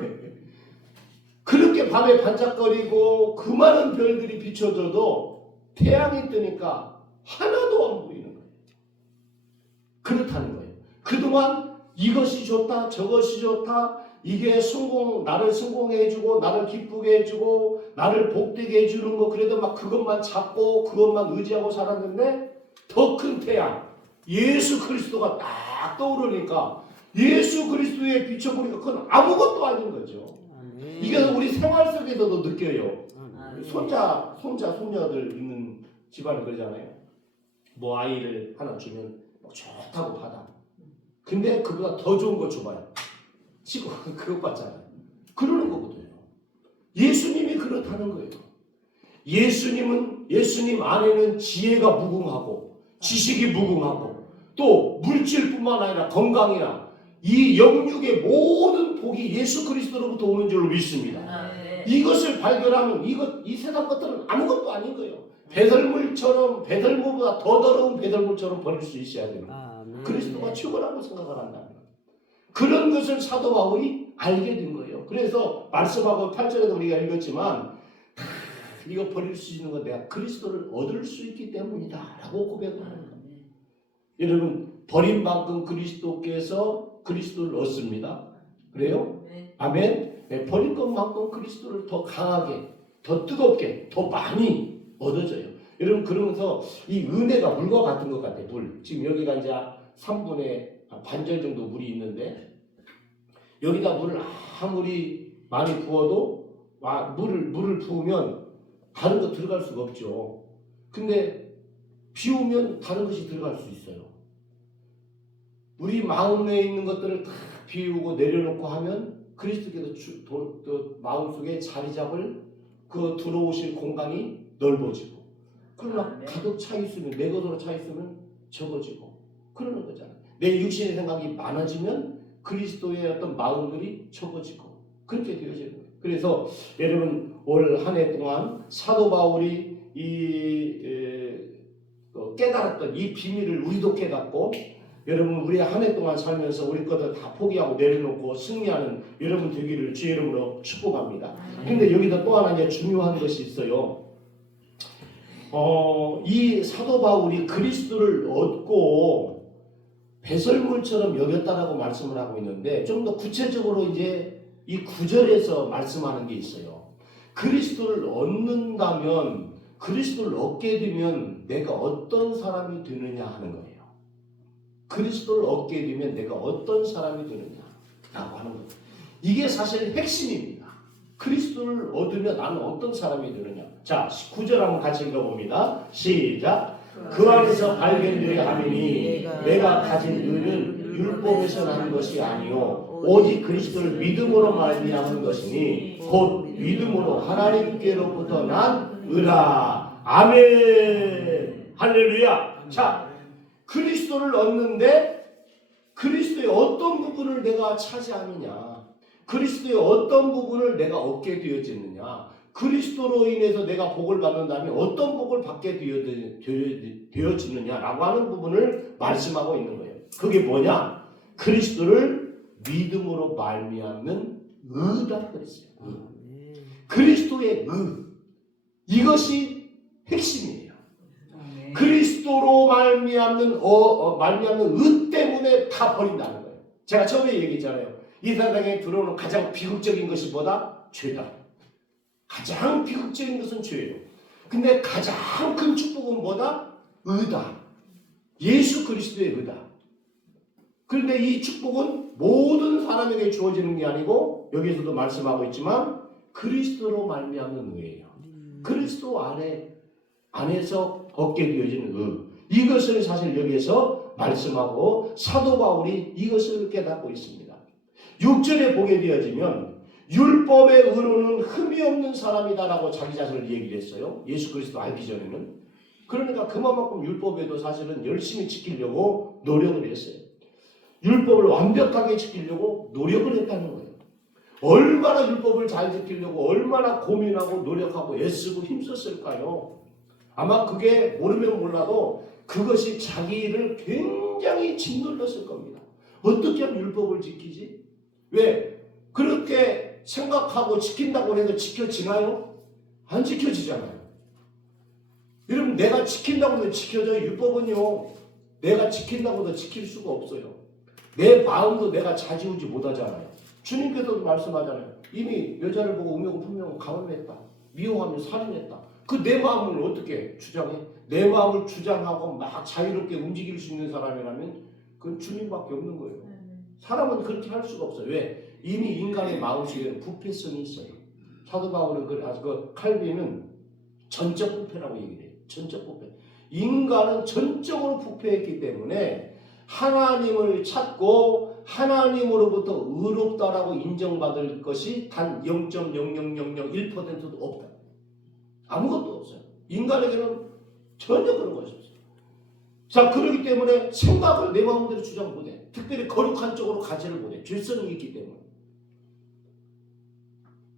그렇게 밤에 반짝거리고 그 많은 별들이 비춰져도 태양이 뜨니까 하나도 안 보이는 거예요. 그렇다는 거예요. 그동안 이것이 좋다, 저것이 좋다, 이게 나를 성공해주고, 나를 기쁘게 해주고, 나를 복되게 해주는 거, 그래도 막 그것만 잡고, 그것만 의지하고 살았는데, 더 큰 태양, 예수 그리스도가 딱 떠오르니까, 예수 그리스도에 비춰보니까 그건 아무것도 아닌 거죠. 이게 우리 생활 속에서도 느껴요. 손녀들 있는 집안은 그러잖아요. 뭐 아이를 하나 주면 좋다고 받아. 근데 그보다 더 좋은 거 줘봐요. 치고 그것 받잖아요. 그러는 거거든요. 예수님이 그렇다는 거예요. 예수님 안에는 지혜가 무궁하고 지식이 무궁하고 또 물질뿐만 아니라 건강이나 이 영육의 모든 복이 예수 그리스도로부터 오는 줄로 믿습니다. 이것을 발견하면 이 세상 것들은 아무것도 아닌 거예요. 배설물보다 더 더러운 배설물처럼 버릴 수 있어야 됩니다. 그리스도가 최고라고 생각을 한다면 그런 것을 사도 바울이 알게 된 거예요. 그래서 말씀하고 8절에도 우리가 읽었지만 이거 버릴 수 있는 건 내가 그리스도를 얻을 수 있기 때문이다 라고 고백을 하는 겁니다. 여러분 버린 만큼 그리스도께서 그리스도를 얻습니다. 그래요? 아멘. 버린 것만큼 그리스도를 더 강하게, 더 뜨겁게, 더 많이 얻어져요. 여러분 그러면서 이 은혜가 물과 같은 것 같아요. 물. 지금 여기가 이제 3분의 반절 정도 물이 있는데 여기다 물을 아무리 많이 부어도 물을 부으면 다른 거 들어갈 수가 없죠. 근데 비 오면 다른 것이 들어갈 수 있어요. 우리 마음에 있는 것들을 다 비우고 내려놓고 하면 그리스도께서 마음속에 자리 잡을 그 들어오실 공간이 넓어지고, 그러나 가득 차 있으면, 내 것으로 차 있으면 적어지고 그러는 거잖아요. 내 육신의 생각이 많아지면 그리스도의 어떤 마음들이 적어지고 그렇게 되어지는 거예요. 그래서 여러분 올 한 해 동안 사도 바울이 깨달았던 이 비밀을 우리도 깨닫고 여러분 우리 한 해 동안 살면서 우리 것들 다 포기하고 내려놓고 승리하는 여러분 되기를 주의 이름으로 축복합니다. 근데 여기다 또 하나 이제 중요한 것이 있어요. 이 사도 바울이 그리스도를 얻고 배설물처럼 여겼다라고 말씀을 하고 있는데 좀 더 구체적으로 이제 이 9절에서 말씀하는 게 있어요. 그리스도를 얻는다면, 그리스도를 얻게 되면 내가 어떤 사람이 되느냐 하는 거예요. 그리스도를 얻게 되면 내가 어떤 사람이 되느냐라고 하는 거예요. 이게 사실 핵심입니다. 그리스도를 얻으면 나는 어떤 사람이 되느냐. 자, 9절 한번 같이 읽어봅니다. 시작. 그 안에서 발견되어야 하리니 내가 가진 의는 율법에서 난 것이 아니요 오직 그리스도를 믿음으로 말미암은 것이니 곧 믿음으로 하나님께로부터 난 의라. 아멘. 할렐루야. 자, 그리스도를 얻는데 그리스도의 어떤 부분을 내가 차지하느냐, 그리스도의 어떤 부분을 내가 얻게 되어지느냐, 그리스도로 인해서 내가 복을 받는다면 어떤 복을 받게 되어지느냐라고 하는 부분을 말씀하고 있는 거예요. 그게 뭐냐? 그리스도를 믿음으로 말미암는 의다 그랬어요. 그리스도의 의. 이것이 핵심이에요. 그리스도로 말미암는 의 때문에 다 버린다는 거예요. 제가 처음에 얘기했잖아요. 이 세상에 들어오는 가장 비극적인 것이 뭐다? 죄다. 가장 비극적인 것은 죄예요. 근데 가장 큰 축복은 뭐다? 의다. 예수 그리스도의 의다. 그런데 이 축복은 모든 사람에게 주어지는 게 아니고 여기에서도 말씀하고 있지만 그리스도로 말미암는 의예요. 그리스도 안에서 얻게 되어지는 의. 이것을 사실 여기에서 말씀하고 사도 바울이 이것을 깨닫고 있습니다. 6절에 보게 되어지면 율법의 의로는 흠이 없는 사람이다라고 자기 자신을 얘기를 했어요. 예수 그리스도 알기 전에는. 그러니까 그만큼 율법에도 사실은 열심히 지키려고 노력을 했어요. 율법을 완벽하게 지키려고 노력을 했다는 거예요. 얼마나 율법을 잘 지키려고 얼마나 고민하고 노력하고 애쓰고 힘썼을까요? 아마 그게 모르면 몰라도 그것이 자기를 굉장히 짓눌렀을 겁니다. 어떻게 하면 율법을 지키지? 왜? 그렇게 생각하고 지킨다고 해서 지켜지나요? 안 지켜지잖아요. 여러분 내가 지킨다고 해서 지켜져요? 율법은요. 내가 지킨다고 해서 지킬 수가 없어요. 내 마음도 내가 자지우지 못하잖아요. 주님께서도 말씀하잖아요. 이미 여자를 보고 음욕을 분명히 감언했다. 미워하며 살인했다. 그 내 마음을 어떻게 주장해? 내 마음을 주장하고 막 자유롭게 움직일 수 있는 사람이라면 그건 주님밖에 없는 거예요. 사람은 그렇게 할 수가 없어요. 왜? 이미 인간의 마음속에는 부패성이 있어요. 사도 바울은 그 칼빈은 전적 부패라고 얘기를 해요. 전적 부패. 인간은 전적으로 부패했기 때문에 하나님을 찾고 하나님으로부터 의롭다라고 인정받을 것이 단 0.00001%도 없다. 아무것도 없어요. 인간에게는 전혀 그런 것이 없어요. 자, 그렇기 때문에 생각을 내 마음대로 주장 못해. 특별히 거룩한 쪽으로 가지를 못해. 죄성이 있기 때문에.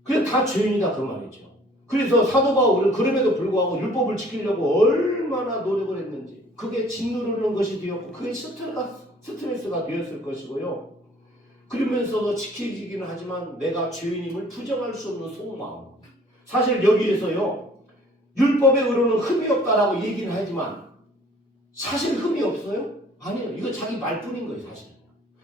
그게 다 죄인이다 그 말이죠. 그래서 사도 바울은 그럼에도 불구하고 율법을 지키려고 얼마나 노력을 했는지 그게 짓누르는 것이 되었고 그게 스트레스가 되었을 것이고요. 그러면서도 지켜지기는 하지만 내가 죄인임을 부정할 수 없는 속마음. 사실 여기에서요. 율법의 의로는 흠이 없다라고 얘기는 하지만 사실 흠이 없어요? 아니에요. 이거 자기 말뿐인 거예요. 사실.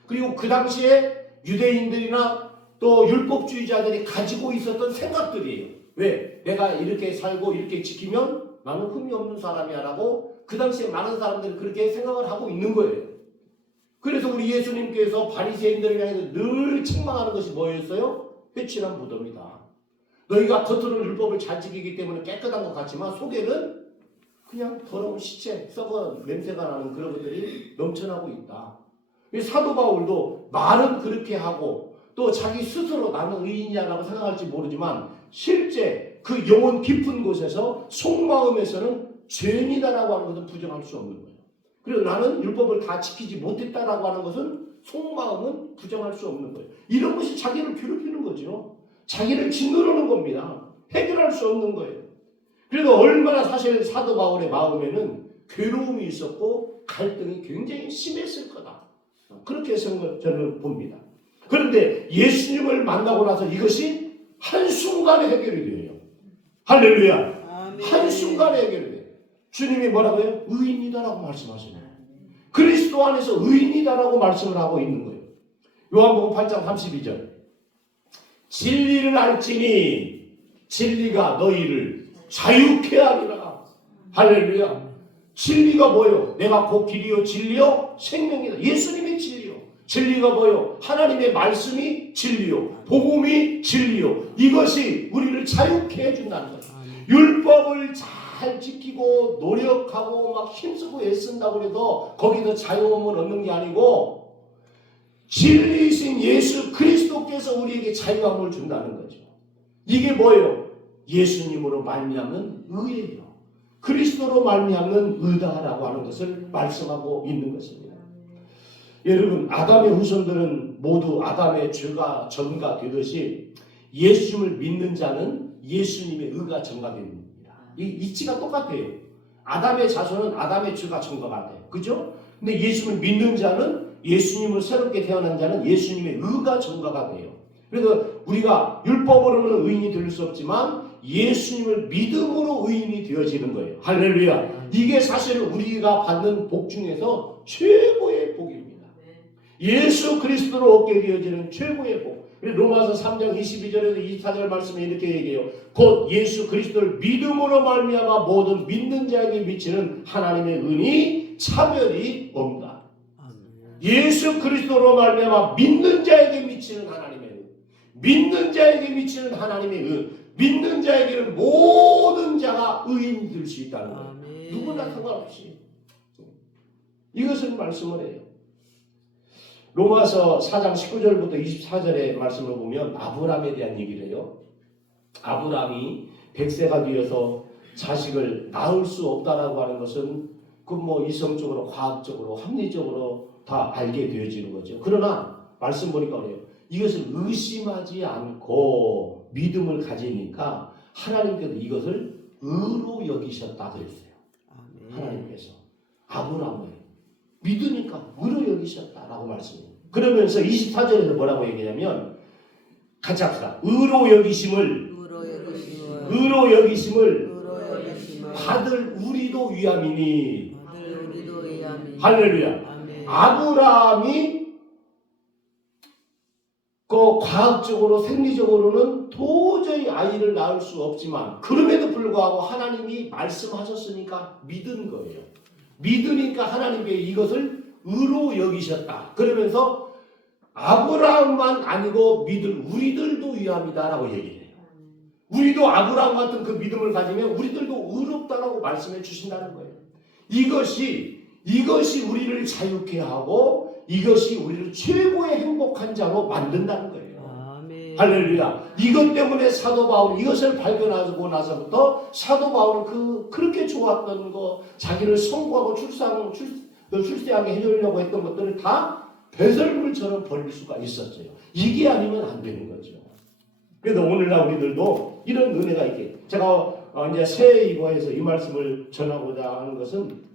그리고 그 당시에 유대인들이나 또 율법주의자들이 가지고 있었던 생각들이에요. 왜? 내가 이렇게 살고 이렇게 지키면 나는 흠이 없는 사람이야 라고 그 당시에 많은 사람들이 그렇게 생각을 하고 있는 거예요. 그래서 우리 예수님께서 바리새인들을 향해서 늘 책망하는 것이 뭐였어요? 회칠한 무덤이다. 너희가 겉으로는 율법을 잘 지키기 때문에 깨끗한 것 같지만 속에는 그냥 더러운 시체, 썩은 냄새가 나는 그런 것들이 넘쳐나고 있다. 사도 바울도 말은 그렇게 하고 또 자기 스스로 나는 의인이야라고 생각할지 모르지만 실제 그 영혼 깊은 곳에서 속마음에서는 죄인이다라고 하는 것은 부정할 수 없는 거예요. 그리고 나는 율법을 다 지키지 못했다라고 하는 것은 속마음은 부정할 수 없는 거예요. 이런 것이 자기를 괴롭히는 거죠. 자기를 짓누르는 겁니다. 해결할 수 없는 거예요. 그래도 얼마나 사실 사도 바울의 마음에는 괴로움이 있었고 갈등이 굉장히 심했을 거다. 그렇게 저는 봅니다. 그런데 예수님을 만나고 나서 이것이 한순간에 해결이 돼요. 할렐루야. 아멘. 한순간에 해결이 돼요. 주님이 뭐라고 해요? 의인이다라고 말씀하시네요. 그리스도 안에서 의인이다라고 말씀을 하고 있는 거예요. 요한복음 8장 32절. 진리를 알지니 진리가 너희를 자유케 하리라. 할렐루야. 진리가 뭐예요? 내가 곧 길이요 진리요 생명이다. 예수님이 진리요. 진리가 뭐예요? 하나님의 말씀이 진리요. 복음이 진리요. 이것이 우리를 자유케 해준다는 거예요. 율법을 잘 지키고 노력하고 막 힘쓰고 애쓴다고 해도 거기서 자유함을 얻는 게 아니고 진리이신 예수 그리스도께서 우리에게 자유함을 준다는 거죠. 이게 뭐예요? 예수님으로 말미암는 의예요. 그리스도로 말미암는 의다라고 하는 것을 말씀하고 있는 것입니다. 여러분, 아담의 후손들은 모두 아담의 죄가 전가되듯이 예수님을 믿는 자는 예수님의 의가 전가됩니다. 이 이치가 똑같아요. 아담의 자손은 아담의 죄가 전가가 돼요. 그죠? 근데 예수님을 믿는 자는 예수님을 새롭게 태어난 자는 예수님의 의가 전가가 돼요. 그래서 우리가 율법으로는 의인이 될 수 없지만 예수님을 믿음으로 의인이 되어지는 거예요. 할렐루야. 이게 사실 우리가 받는 복 중에서 최고의 복입니다. 예수 그리스도로 얻게 되어지는 최고의 복. 로마서 3장 22절에서 24절 말씀에 이렇게 얘기해요. 곧 예수 그리스도를 믿음으로 말미암아 모든 믿는 자에게 미치는 하나님의 은이 차별이 없다. 예수 그리스도로 말미암아 믿는 자에게 미치는 하나님의 은, 믿는 자에게 미치는 하나님의 은, 믿는 자에게는 모든 자가 의인이 될 수 있다는 거예요. 아멘. 누구나 상관없이 이것을 말씀을 해요. 로마서 4장 19절부터 24절의 말씀을 보면 아브라함에 대한 얘기를 해요. 아브라함이 100세가 되어서 자식을 낳을 수 없다라고 하는 것은 그 뭐 이성적으로 과학적으로 합리적으로 다 알게 되어지는 거죠. 그러나 말씀 보니까 그래요. 이것을 의심하지 않고 믿음을 가지니까 하나님께서 이것을 의로 여기셨다 그랬어요. 하나님께서 아브라함을 믿으니까 의로 여기셨다라고 말씀해요. 그러면서 24절에서 뭐라고 얘기하냐면 같이 합시다. 의로 여기심을 받을 우리도 위함이니. 할렐루야. 아브라함이 그 과학적으로 생리적으로는 도저히 아이를 낳을 수 없지만 그럼에도 불구하고 하나님이 말씀하셨으니까 믿은 거예요. 믿으니까 하나님께 이것을 의로 여기셨다. 그러면서 아브라함만 아니고 믿을 우리들도 위함이다라고 얘기해요. 우리도 아브라함 같은 그 믿음을 가지면 우리들도 의롭다라고 말씀해 주신다는 거예요. 이것이 우리를 자유케 하고 이것이 우리를 최고의 행복한 자로 만든다는 거예요. 아멘. 할렐루야. 이것 때문에 사도 바울 이것을 발견하고 나서부터 사도 바울은 그렇게 좋았던 거 자기를 성공하고 출세하게 해주려고 했던 것들을 다 배설물처럼 버릴 수가 있었어요. 이게 아니면 안 되는 거죠. 그래서 오늘날 우리들도 이런 은혜가 있게 제가 이제 새해 이거에서 이 말씀을 전하고자 하는 것은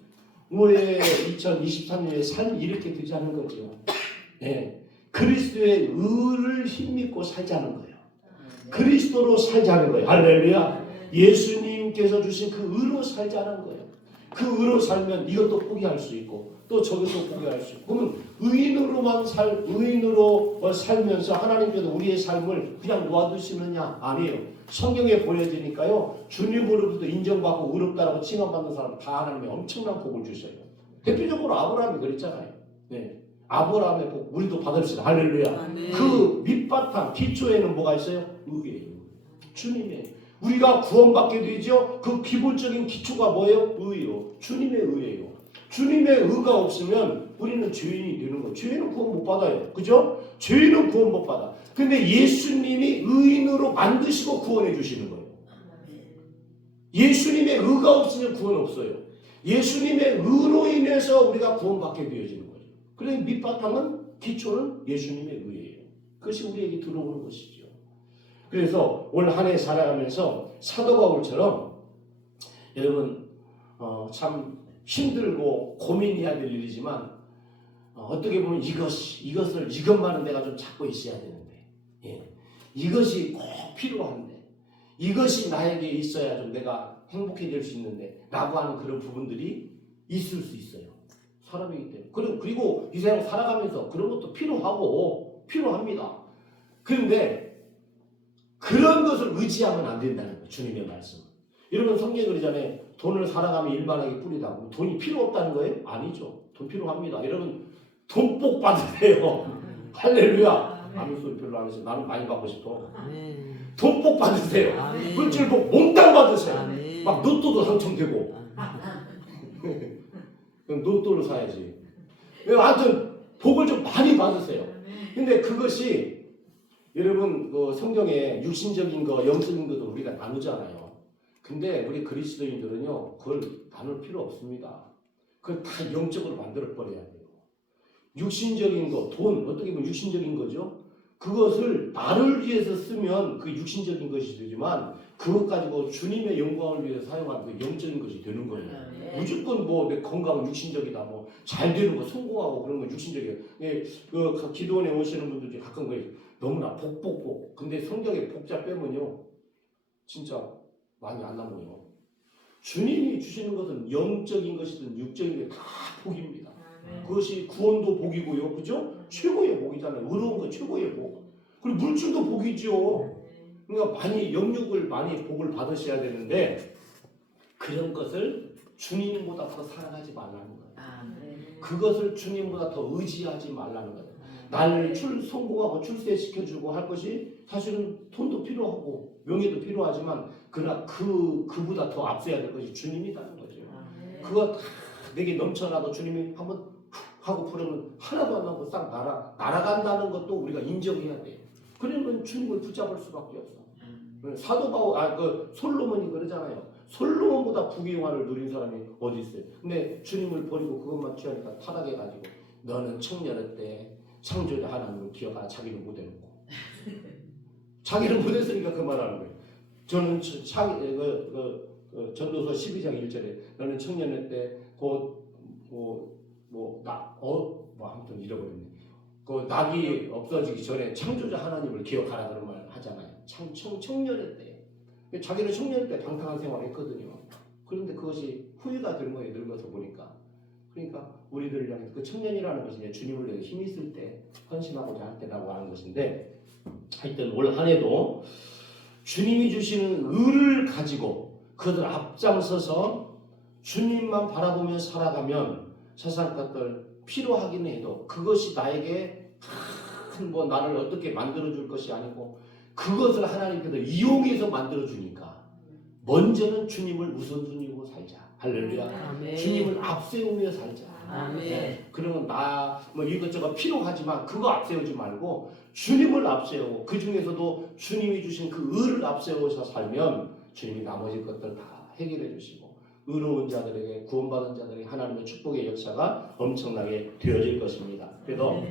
올해 2023년에 삶이 이렇게 되자는 거죠. 네. 그리스도의 의를 힘입고 살자는 거예요. 그리스도로 살자는 거예요. 할렐루야. 예수님께서 주신 그 의로 살자는 거예요. 그 의로 살면 이것도 포기할 수 있고 또 저것도 포기할 수 있고 그러면 의인으로 살면서 하나님께서 우리의 삶을 그냥 놓아두시느냐? 아니에요. 성경에 보여지니까요. 주님으로부터 인정받고 의롭다라고 칭함받는 사람 다 하나님이 엄청난 복을 주셔요. 대표적으로 아브라함이 그랬잖아요. 네. 아브라함의 복 우리도 받읍시다. 할렐루야. 아멘. 그 밑바탕 기초에는 뭐가 있어요? 의예요. 주님의 우리가 구원받게 되죠. 그 기본적인 기초가 뭐예요? 의요. 주님의 의예요. 주님의 의가 없으면 우리는 죄인이 되는 거예요. 죄인은 구원 못 받아요. 그죠? 죄인은 구원 못 받아. 근데 예수님이 의인으로 만드시고 구원해 주시는 거예요. 예수님의 의가 없으면 구원 없어요. 예수님의 의로 인해서 우리가 구원받게 되어지는 거예요. 그래서 밑바탕은 기초는 예수님의 의예요. 그것이 우리에게 들어오는 것이죠. 그래서 올 한 해 살아가면서 사도 바울처럼 여러분 참 힘들고 고민해야 될 일이지만 어떻게 보면 이것만은 내가 좀 찾고 있어야 되는데, 예. 이것이 꼭 필요한데, 이것이 나에게 있어야 좀 내가 행복해질 수 있는데 라고 하는 그런 부분들이 있을 수 있어요. 사람이기 때문에. 그리고 이 세상 살아가면서 그런 것도 필요합니다. 그런데 그런 것을 의지하면 안 된다는 거예요. 주님의 말씀. 여러분 성경에 그러잖아요. 돈을 살아가며 일반하게 뿌리다. 돈이 필요 없다는 거예요? 아니죠. 돈 필요합니다. 여러분 돈 복 받으세요. 할렐루야. 아멘 소리 별로 안 해서 나는 많이 받고 싶어. 돈 복 받으세요. 아멘. 물질 복 몽땅 받으세요. 아멘. 막 로또도 당첨되고. 그럼 로또를 사야지. 하여튼 복을 좀 많이 받으세요. 근데 그것이 여러분 성경에 육신적인 거, 영적인 것도 우리가 나누잖아요. 근데 우리 그리스도인들은요 그걸 나눌 필요 없습니다. 그걸 다 영적으로 만들어 버려야 돼요. 육신적인 거, 돈 어떻게 보면 육신적인 거죠. 그것을 나를 위해서 쓰면 그 육신적인 것이 되지만 그것 가지고 주님의 영광을 위해서 사용하는 그 영적인 것이 되는 거예요. 무조건 내 건강 육신적이다, 잘 되는 거, 성공하고 그런 거 육신적이에요. 예, 기도원에 오시는 분들이 가끔 그래요. 너무나 복. 근데 성경에 복자 빼면요, 진짜 많이 안 남아요. 주님이 주시는 것은 영적인 것이든 육적인 게 다 복입니다. 그것이 구원도 복이고요, 그죠? 최고의 복이잖아요. 의로운 거 최고의 복. 그리고 물질도 복이죠. 그러니까 많이 영육을 많이 복을 받으셔야 되는데 그런 것을 주님보다 더 사랑하지 말라는 거예요. 그것을 주님보다 더 의지하지 말라는 거예요. 나를 성공하고 출세시켜주고 할 것이 사실은 돈도 필요하고 명예도 필요하지만 그러나 그보다 더 앞서야 될 것이 주님이라는 거죠. 그거 다 내게 넘쳐나도 주님이 한번 하고 부르면 하나도 안 나고 싹 날아간다는 것도 우리가 인정해야 돼요. 그러면 주님을 붙잡을 수밖에 없어. 사도 바울, 솔로몬이 그러잖아요. 솔로몬보다 부귀영화를 누린 사람이 어디 있어요? 근데 주님을 버리고 그것만 취하니까 타락해가지고 너는 청년의 때 창조자 하나님을 기억하라. 자기는 못해놓고 자기는 못했으니까 그 말하는 거예요. 저는 전도서 12장 1절에 너는 청년의 때 아무튼 잃어버렸네. 그 낙이 없어지기 전에 창조자 하나님을 기억하라 그런 말 하잖아요. 청년의 때. 자기는 청년 때 방탕한 생활을 했거든요. 그런데 그것이 후회가 되는 거예요. 늙어서 보니까. 그러니까 우리들을 향해 그 청년이라는 것이 주님을 위해 힘이 있을 때 헌신하고자 할 때라고 하는 것인데 하여튼 올 한 해도 주님이 주시는 의를 가지고 그들 앞장서서 주님만 바라보며 살아가면 세상 것들 필요하긴 해도 그것이 나에게 나를 어떻게 만들어줄 것이 아니고 그것을 하나님께서 이용해서 만들어주니까 먼저는 주님을 우선순위로 살자. 할렐루야. 아멘. 주님을 앞세우며 살자. 아멘. 네. 그러면 이것저것 필요하지만 그거 앞세우지 말고 주님을 앞세우고 그 중에서도 주님이 주신 그 의를 앞세워서 살면 주님이 나머지 것들 다 해결해 주시고 의로운 자들에게 구원받은 자들에게 하나님의 축복의 역사가 엄청나게 되어질 것입니다. 그래서